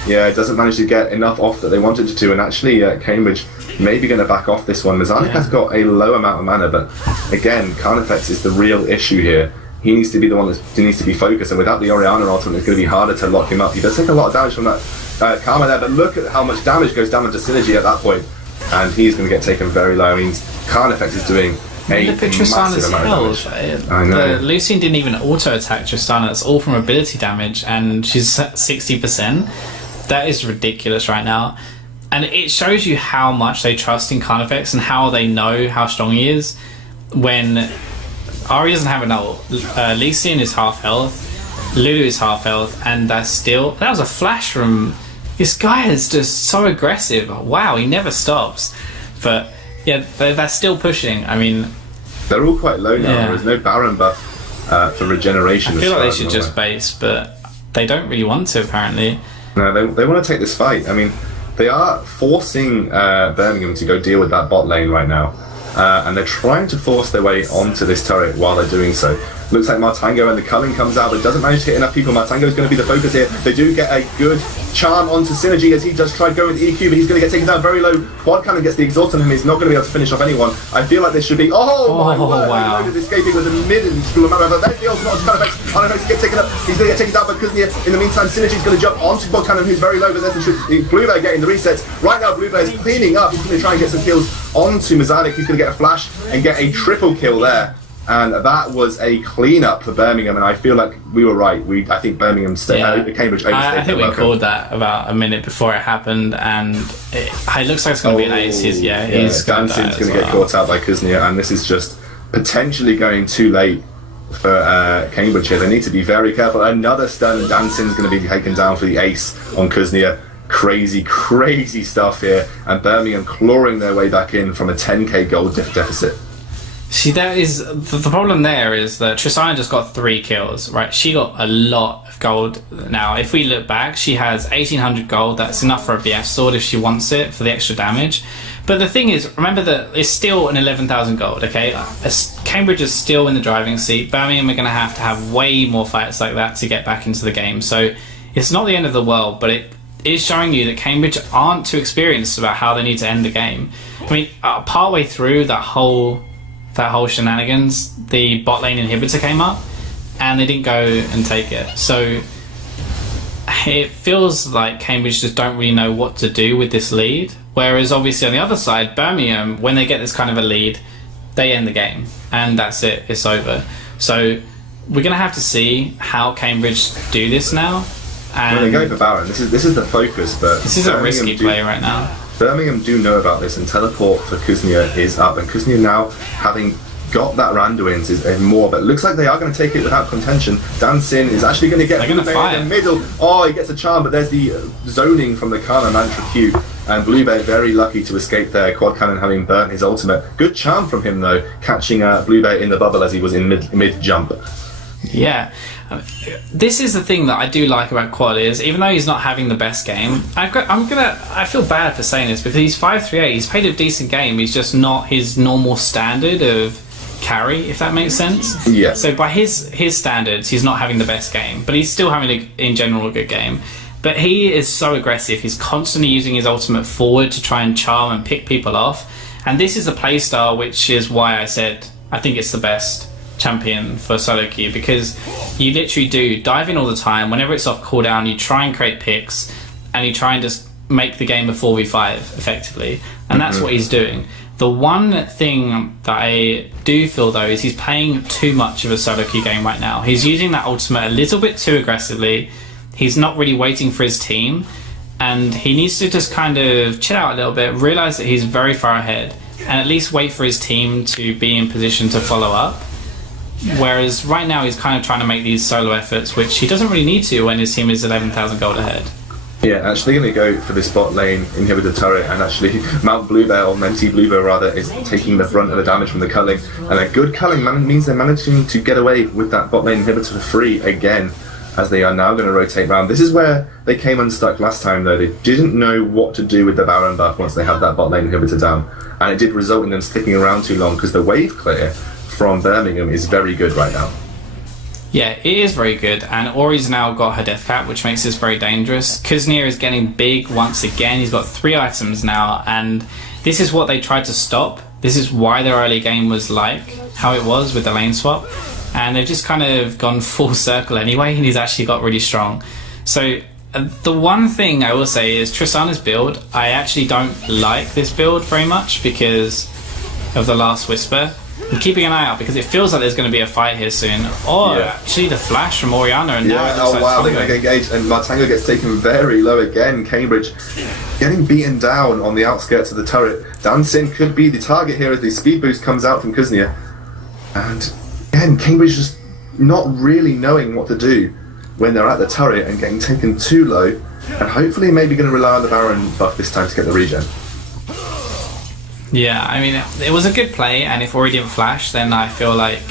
Yeah, it doesn't manage to get enough off that they wanted it to, and actually Cambridge maybe going to back off this one. Mazanik has got a low amount of mana, but again, Carnifex is the real issue here. He needs to be the one that needs to be focused, and without the Orianna ultimate, it's going to be harder to lock him up. He does take a lot of damage from that Karma there, but look at how much damage goes down into Synergy at that point, and he's going to get taken very low. I mean, Carnifex is doing a Look at massive Tristana's amount of health. damage. I know. Lucian didn't even auto-attack Tristana. It's all from ability damage, and she's at 60%. That is ridiculous right now. And it shows you how much they trust in Carnifex and how they know how strong he is. When Ari doesn't have an ult, Lee Sin is half health, Lulu is half health, and that was a flash from... This guy is just so aggressive. Wow, he never stops. But yeah, they're still pushing. I mean... They're all quite low now. Yeah. There's no Baron buff for regeneration. I feel like they should just base, but they don't really want to, apparently. No, they want to take this fight. I mean, they are forcing Birmingham to go deal with that bot lane right now. And they're trying to force their way onto this turret while they're doing so. Looks like Martango and the culling comes out, but doesn't manage to hit enough people. Martango is going to be the focus here. They do get a good charm onto Synergy as he does try going with EQ, but he's going to get taken down very low. Quad Cannon gets the exhaust on him. He's not going to be able to finish off anyone. I feel like this should be... Oh my word! Wow. Loaded escaping with a mid-school amount of... There's the ultimate on Carnifex. Carnifex gets taken up. He's going to get taken down by Kuznia. In the meantime, Synergy's going to jump onto Quad Cannon, who's very low, but there's Bluebear getting the resets. Right now, Bluebear is cleaning up. He's going to try and get some kills onto Mazanik. He's going to get a flash and get a triple kill there. And that was a clean-up for Birmingham, and I feel like we were right. I think Birmingham Cambridge overstayed. I think we called that about a minute before it happened, and it looks like it's going to be an ace. He's Dancin's going to get caught out by Kuznia, and this is just potentially going too late for Cambridge here. They need to be very careful. Another stun, and Dancin's going to be taken down for the ace on Kuznia. Crazy stuff here, and Birmingham clawing their way back in from a 10k gold deficit. See, that is the problem. There is that Tristana just got 3 kills, right? She got a lot of gold. Now, if we look back, she has 1800 gold. That's enough for a BF sword if she wants it for the extra damage. But the thing is, remember that it's still an 11,000 gold, okay? Cambridge is still in the driving seat. Birmingham are going to have way more fights like that to get back into the game. So it's not the end of the world, but it is showing you that Cambridge aren't too experienced about how they need to end the game. I mean, partway through that whole shenanigans, the bot lane inhibitor came up and they didn't go and take it. So it feels like Cambridge just don't really know what to do with this lead, whereas obviously on the other side, Birmingham, when they get this kind of a lead, they end the game and that's it, it's over. So we're going to have to see how Cambridge do this now. And when they go for Baron, this is the focus, but this is a risky play right now. Birmingham do know about this, and teleport for Kuznia is up, and Kuznia now, having got that Randuin's, is more, but it looks like they are going to take it without contention. Dancin is actually going to get Bluebear in the middle. Oh, he gets a charm, but there's the zoning from the Kana Mantra Q, and Bluebear very lucky to escape there, Quad Cannon having burnt his ultimate. Good charm from him though, catching Bluebear in the bubble as he was in mid-jump. Yeah. This is the thing that I do like about Quad is, even though he's not having the best game, I feel bad for saying this because he's 538, he's played a decent game, he's just not his normal standard of carry, if that makes sense. Yeah. So by his standards, he's not having the best game, but he's still having, in general, a good game. But he is so aggressive, he's constantly using his ultimate forward to try and charm and pick people off, and this is a playstyle which is why I said I think it's the best champion for solo queue, because you literally do dive in all the time. Whenever it's off cooldown, you try and create picks and you try and just make the game a 4v5 effectively, and that's what he's doing. The one thing that I do feel though is he's playing too much of a solo queue game right now. He's using that ultimate a little bit too aggressively. He's not really waiting for his team, and he needs to just kind of chill out a little bit, realize that he's very far ahead, and at least wait for his team to be in position to follow up. Whereas right now he's kind of trying to make these solo efforts, which he doesn't really need to when his team is 11,000 gold ahead. Yeah, actually going to go for this bot lane inhibitor turret, and actually Mount Bluebear, or Menti Bluebear rather, is taking the brunt of the damage from the culling, and a good culling means they're managing to get away with that bot lane inhibitor for free again, as they are now going to rotate round. This is where they came unstuck last time though. They didn't know what to do with the Baron buff once they had that bot lane inhibitor down, and it did result in them sticking around too long because the wave clear from Birmingham is very good right now. Yeah, it is very good, and Ori's now got her death cap, which makes this very dangerous. Kuznia is getting big once again. He's got 3 items now, and this is what they tried to stop. This is why their early game was like how it was with the lane swap, and they've just kind of gone full circle anyway, and he's actually got really strong. So the one thing I will say is Tristana's build, I actually don't like this build very much because of the Last Whisper. I'm keeping an eye out because it feels like there's going to be a fight here soon. Or actually the flash from Oriana. And now it looks like wow, Tonga. they're going to get engaged. And Martango gets taken very low again. Cambridge getting beaten down on the outskirts of the turret. Dancing could be the target here as the speed boost comes out from Kuznia. And again, Cambridge just not really knowing what to do when they're at the turret and getting taken too low. And hopefully maybe going to rely on the Baron buff this time to get the regen. Yeah, I mean, it was a good play, and if Ori didn't flash, then I feel like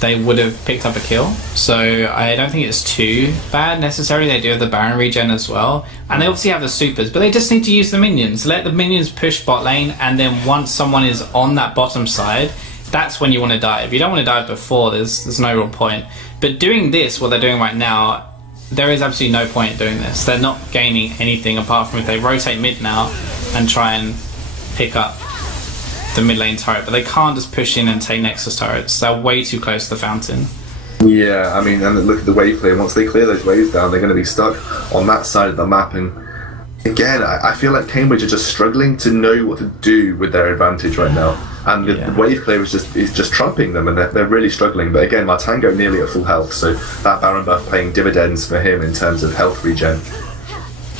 they would have picked up a kill. So I don't think it's too bad necessarily. They do have the Baron regen as well, and they obviously have the supers, but they just need to use the minions. Let the minions push bot lane, and then once someone is on that bottom side, that's when you want to dive. You don't want to dive before, there's no real point. But doing this, what they're doing right now, there is absolutely no point in doing this. They're not gaining anything apart from if they rotate mid now and try and pick up the mid lane turret, but they can't just push in and take Nexus turrets. They're way too close to the fountain. Yeah, I mean, and look at the wave clear. Once they clear those waves down, they're going to be stuck on that side of the map. And again, I feel like Cambridge are just struggling to know what to do with their advantage right now. And the wave clear is just trumping them, and they're really struggling. But again, Martango nearly at full health, so that Baron buff paying dividends for him in terms of health regen.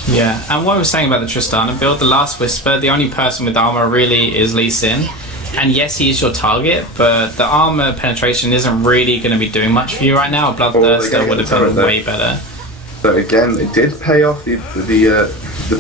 Yeah, and what I was saying about the Tristana build, the last Whisper, the only person with armor really is Lee Sin. And yes, he is your target, but the armor penetration isn't really going to be doing much for you right now. Bloodthirster would have been way better. So again, it did pay off the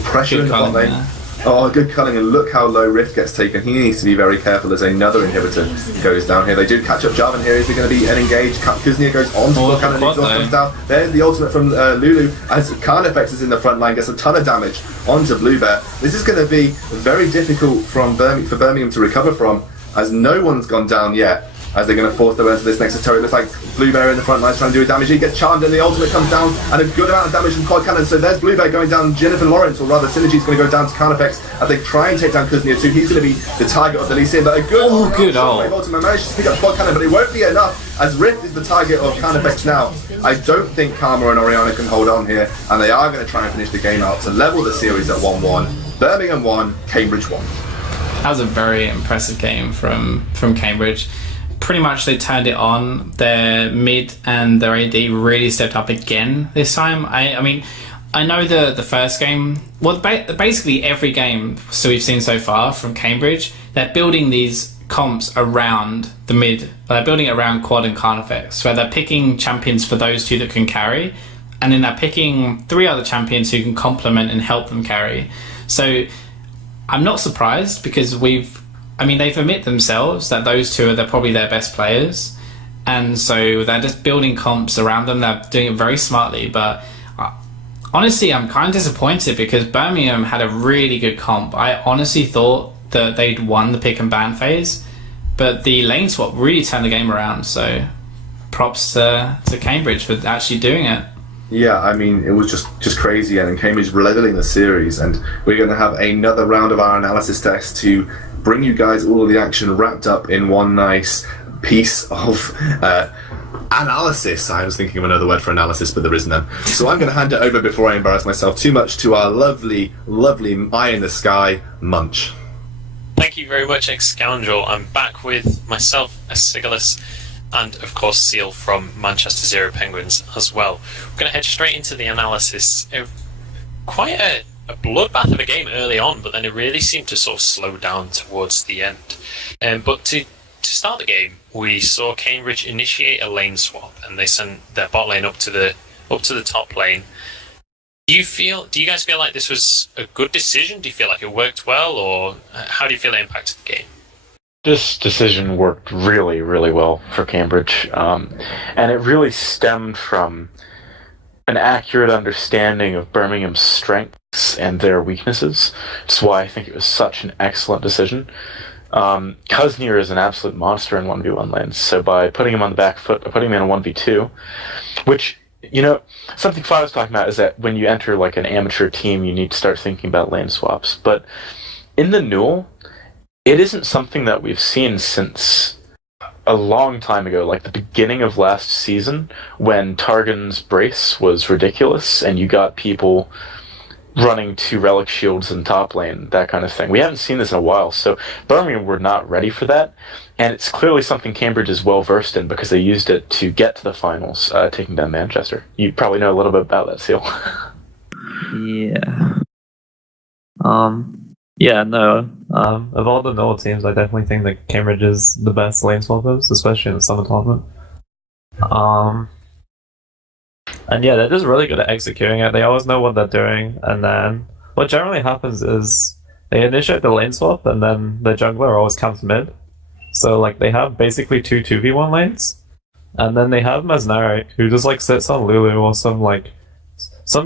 pressure in the bot lane. Oh, good culling, and look how low Rift gets taken. He needs to be very careful as another inhibitor goes down here. They do catch up Jarvan here. Is there going to be an engage? Kuznia goes on to block and exhaust comes down. There's the ultimate from Lulu as Carnifex is in the front line, gets a ton of damage onto Bluebear. This is going to be very difficult for Birmingham to recover from, as no one's gone down yet. As they're going to force their way into this Nexus turret. It looks like Bluebear in the front line trying to do a damage. He gets charmed and the ultimate comes down, and a good amount of damage from Quad Cannon. So there's Bluebear going down Jennifer Lawrence, or rather Synergy's going to go down to Carnifex as they try and take down Kuznia too. He's going to be the target of the Lee Sin, but a good ultimate manages to pick up Quad Cannon, but it won't be enough as Rift is the target of Carnifex now. I don't think Karma and Oriana can hold on here, and they are going to try and finish the game out to level the series at 1-1. Birmingham 1, Cambridge 1. That was a very impressive game from Cambridge. Pretty much they turned it on. Their mid and their AD really stepped up again this time. I mean, I know the first game, well, basically every game we've seen so far from Cambridge, they're building these comps around the mid. They're building it around Quad and Carnifex, where they're picking champions for those two that can carry, and then they're picking 3 other champions who can complement and help them carry. So I'm not surprised because they've admit themselves that those two are probably their best players, and so they're just building comps around them. They're doing it very smartly, but honestly, I'm kind of disappointed because Birmingham had a really good comp. I honestly thought that they'd won the pick and ban phase, but the lane swap really turned the game around, so props to Cambridge for actually doing it. Yeah, I mean, it was just crazy, and Cambridge leveling the series, and we're going to have another round of our analysis test to bring you guys all of the action wrapped up in one nice piece of analysis. I was thinking of another word for analysis, but there is none. So I'm going to hand it over before I embarrass myself too much to our lovely, lovely eye in the sky, Munch. Thank you very much, Ex-Scoundrel. I'm back with myself, Asigalus, and of course Seal from Manchester Zero Penguins as well. We're going to head straight into the analysis. Quite a bloodbath of a game early on, but then it really seemed to sort of slow down towards the end. But to start the game, we saw Cambridge initiate a lane swap, and they sent their bot lane up to the top lane. Do you guys feel like this was a good decision? Do you feel like it worked well, or how do you feel it impacted the game? This decision worked really, really well for Cambridge, and it really stemmed from an accurate understanding of Birmingham's strengths and their weaknesses. That's why I think it was such an excellent decision. Kuznia is an absolute monster in 1v1 lanes, so by putting him on the back foot, putting him in a 1v2, which, something Fly was talking about is that when you enter like an amateur team, you need to start thinking about lane swaps. But in the NUEL, it isn't something that we've seen since a long time ago, like the beginning of last season, when Targan's brace was ridiculous, and you got people running 2 relic shields in top lane, that kind of thing. We haven't seen this in a while, so Birmingham were not ready for that, and it's clearly something Cambridge is well versed in because they used it to get to the finals, taking down Manchester. You probably know a little bit about that, Seal. Yeah. Of all the NUEL teams, I definitely think that Cambridge is the best lane swappers, especially in the summer tournament. And yeah, they're just really good at executing it. They always know what they're doing, and then what generally happens is they initiate the lane swap, and then the jungler always comes mid. So like they have basically 2v1 lanes, and then they have Mesmeric, who just like sits on Lulu or some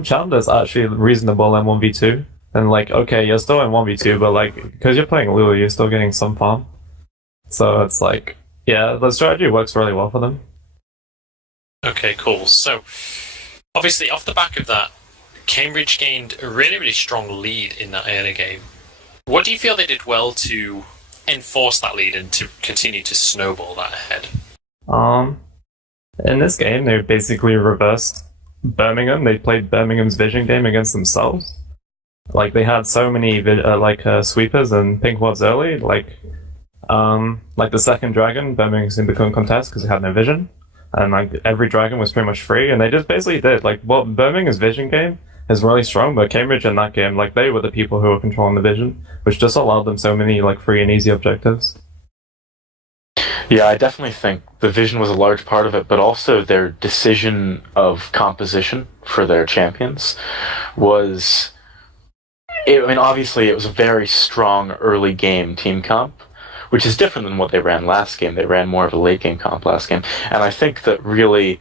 champ that's actually reasonable in 1v2. And like, okay, you're still in 1v2, but like, because you're playing Lulu, you're still getting some farm. So it's like, yeah, the strategy works really well for them. Okay, cool. So, obviously, off the back of that, Cambridge gained a really, really strong lead in that early game. What do you feel they did well to enforce that lead and to continue to snowball that ahead? In this game, they basically reversed Birmingham. They played Birmingham's vision game against themselves. Like, they had so many sweepers and pink wards early. Like the second dragon, Birmingham's didn't become contest because they had no vision. And like every dragon was pretty much free, and they just basically did like Birmingham's vision game is really strong, but Cambridge in that game, like they were the people who were controlling the vision, which just allowed them so many like free and easy objectives. Yeah, I definitely think the vision was a large part of it, but also their decision of composition for their champions was. Obviously, it was a very strong early game team comp, which is different than what they ran last game. They ran more of a late game comp last game. And I think that really,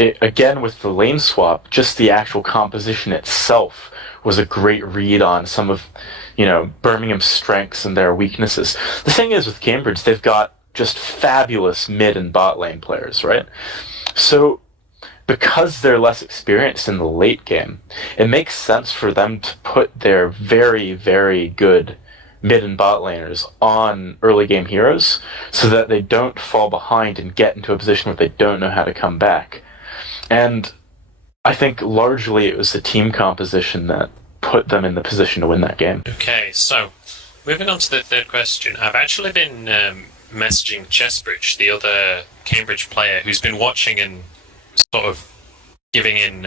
again with the lane swap, just the actual composition itself was a great read on some of, Birmingham's strengths and their weaknesses. The thing is with Cambridge, they've got just fabulous mid and bot lane players, right? So because they're less experienced in the late game, it makes sense for them to put their very, very good mid and bot laners on early game heroes so that they don't fall behind and get into a position where they don't know how to come back. And I think largely it was the team composition that put them in the position to win that game. Okay, so moving on to the third question, I've actually been messaging Chessbridge, the other Cambridge player, who's been watching and sort of giving in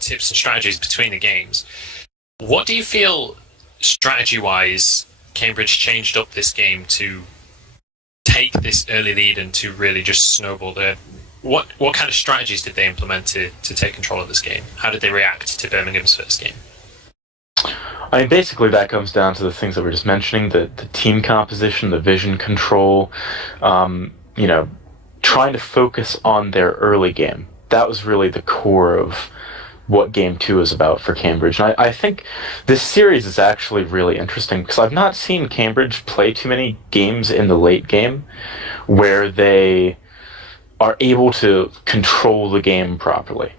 tips and strategies between the games. What do you feel strategy-wise Cambridge changed up this game to take this early lead and to really just snowball there? What kind of strategies did they implement to take control of this game? How did they react to Birmingham's first game? I mean, basically that comes down to the things that we're just mentioning, the team composition, the vision control, trying to focus on their early game. That was really the core of what Game 2 is about for Cambridge. And I think this series is actually really interesting because I've not seen Cambridge play too many games in the late game where they are able to control the game properly.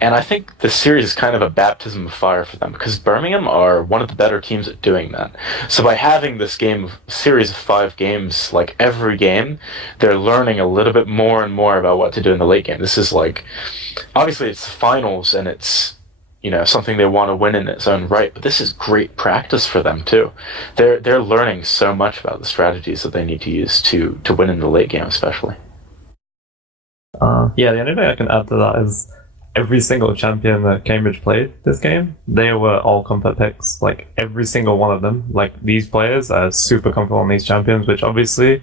And I think this series is kind of a baptism of fire for them because Birmingham are one of the better teams at doing that. So by having this series of 5 games, like every game, they're learning a little bit more and more about what to do in the late game. This is like, obviously it's the finals and it's, something they want to win in its own right, but this is great practice for them too. They're learning so much about the strategies that they need to use to win in the late game especially. The only thing I can add to that is every single champion that Cambridge played this game, they were all comfort picks. Like, every single one of them. Like, these players are super comfortable on these champions, which obviously,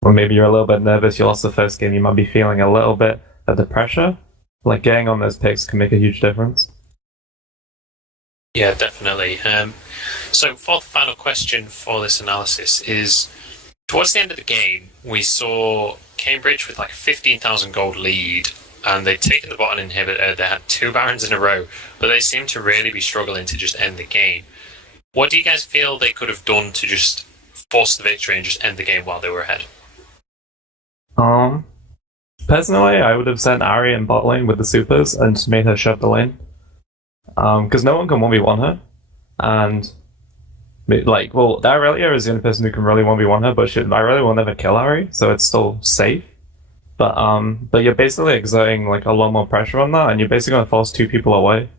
when maybe you're a little bit nervous, you lost the first game, you might be feeling a little bit of the pressure. Like, getting on those picks can make a huge difference. Yeah, definitely. So, fourth final question for this analysis is, towards the end of the game, we saw Cambridge with like a 15,000 gold lead, and they'd taken the bottom inhibitor. They had 2 Barons in a row, but they seemed to really be struggling to just end the game. What do you guys feel they could have done to just force the victory and just end the game while they were ahead? Personally, I would have sent Ari in bot lane with the supers and just made her shut the lane. Because no one can 1v1 her, and Irelia is the only person who can really 1v1 her, but Irelia will never kill Ari, so it's still safe. But you're basically exerting like a lot more pressure on that, and you're basically going to force 2 people away.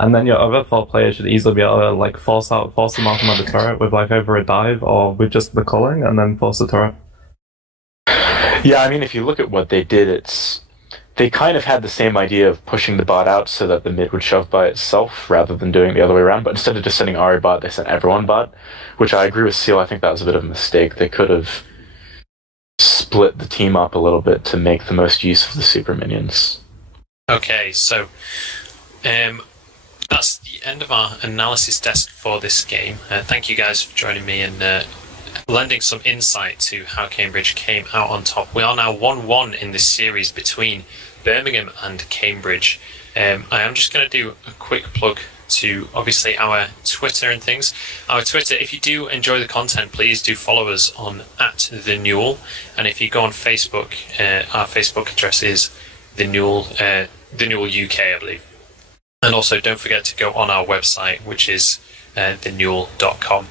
And then your other 4 players should easily be able to like force them out from the turret with like over a dive or with just the culling and then force the turret. Yeah, I mean, if you look at what they did, they kind of had the same idea of pushing the bot out so that the mid would shove by itself rather than doing it the other way around. But instead of just sending Ahri bot, they sent everyone bot, which I agree with Seal. I think that was a bit of a mistake. They could have split the team up a little bit to make the most use of the super minions. Okay, so that's the end of our analysis desk for this game. Thank you guys for joining me and lending some insight to how Cambridge came out on top. We are now 1-1 in this series between Birmingham and Cambridge. I am just going to do a quick plug to obviously our Twitter and things. Our Twitter, if you do enjoy the content, please do follow us on @TheNUEL. And if you go on Facebook, our Facebook address is the NUEL UK, I believe. And also don't forget to go on our website, which is theNUEL.com.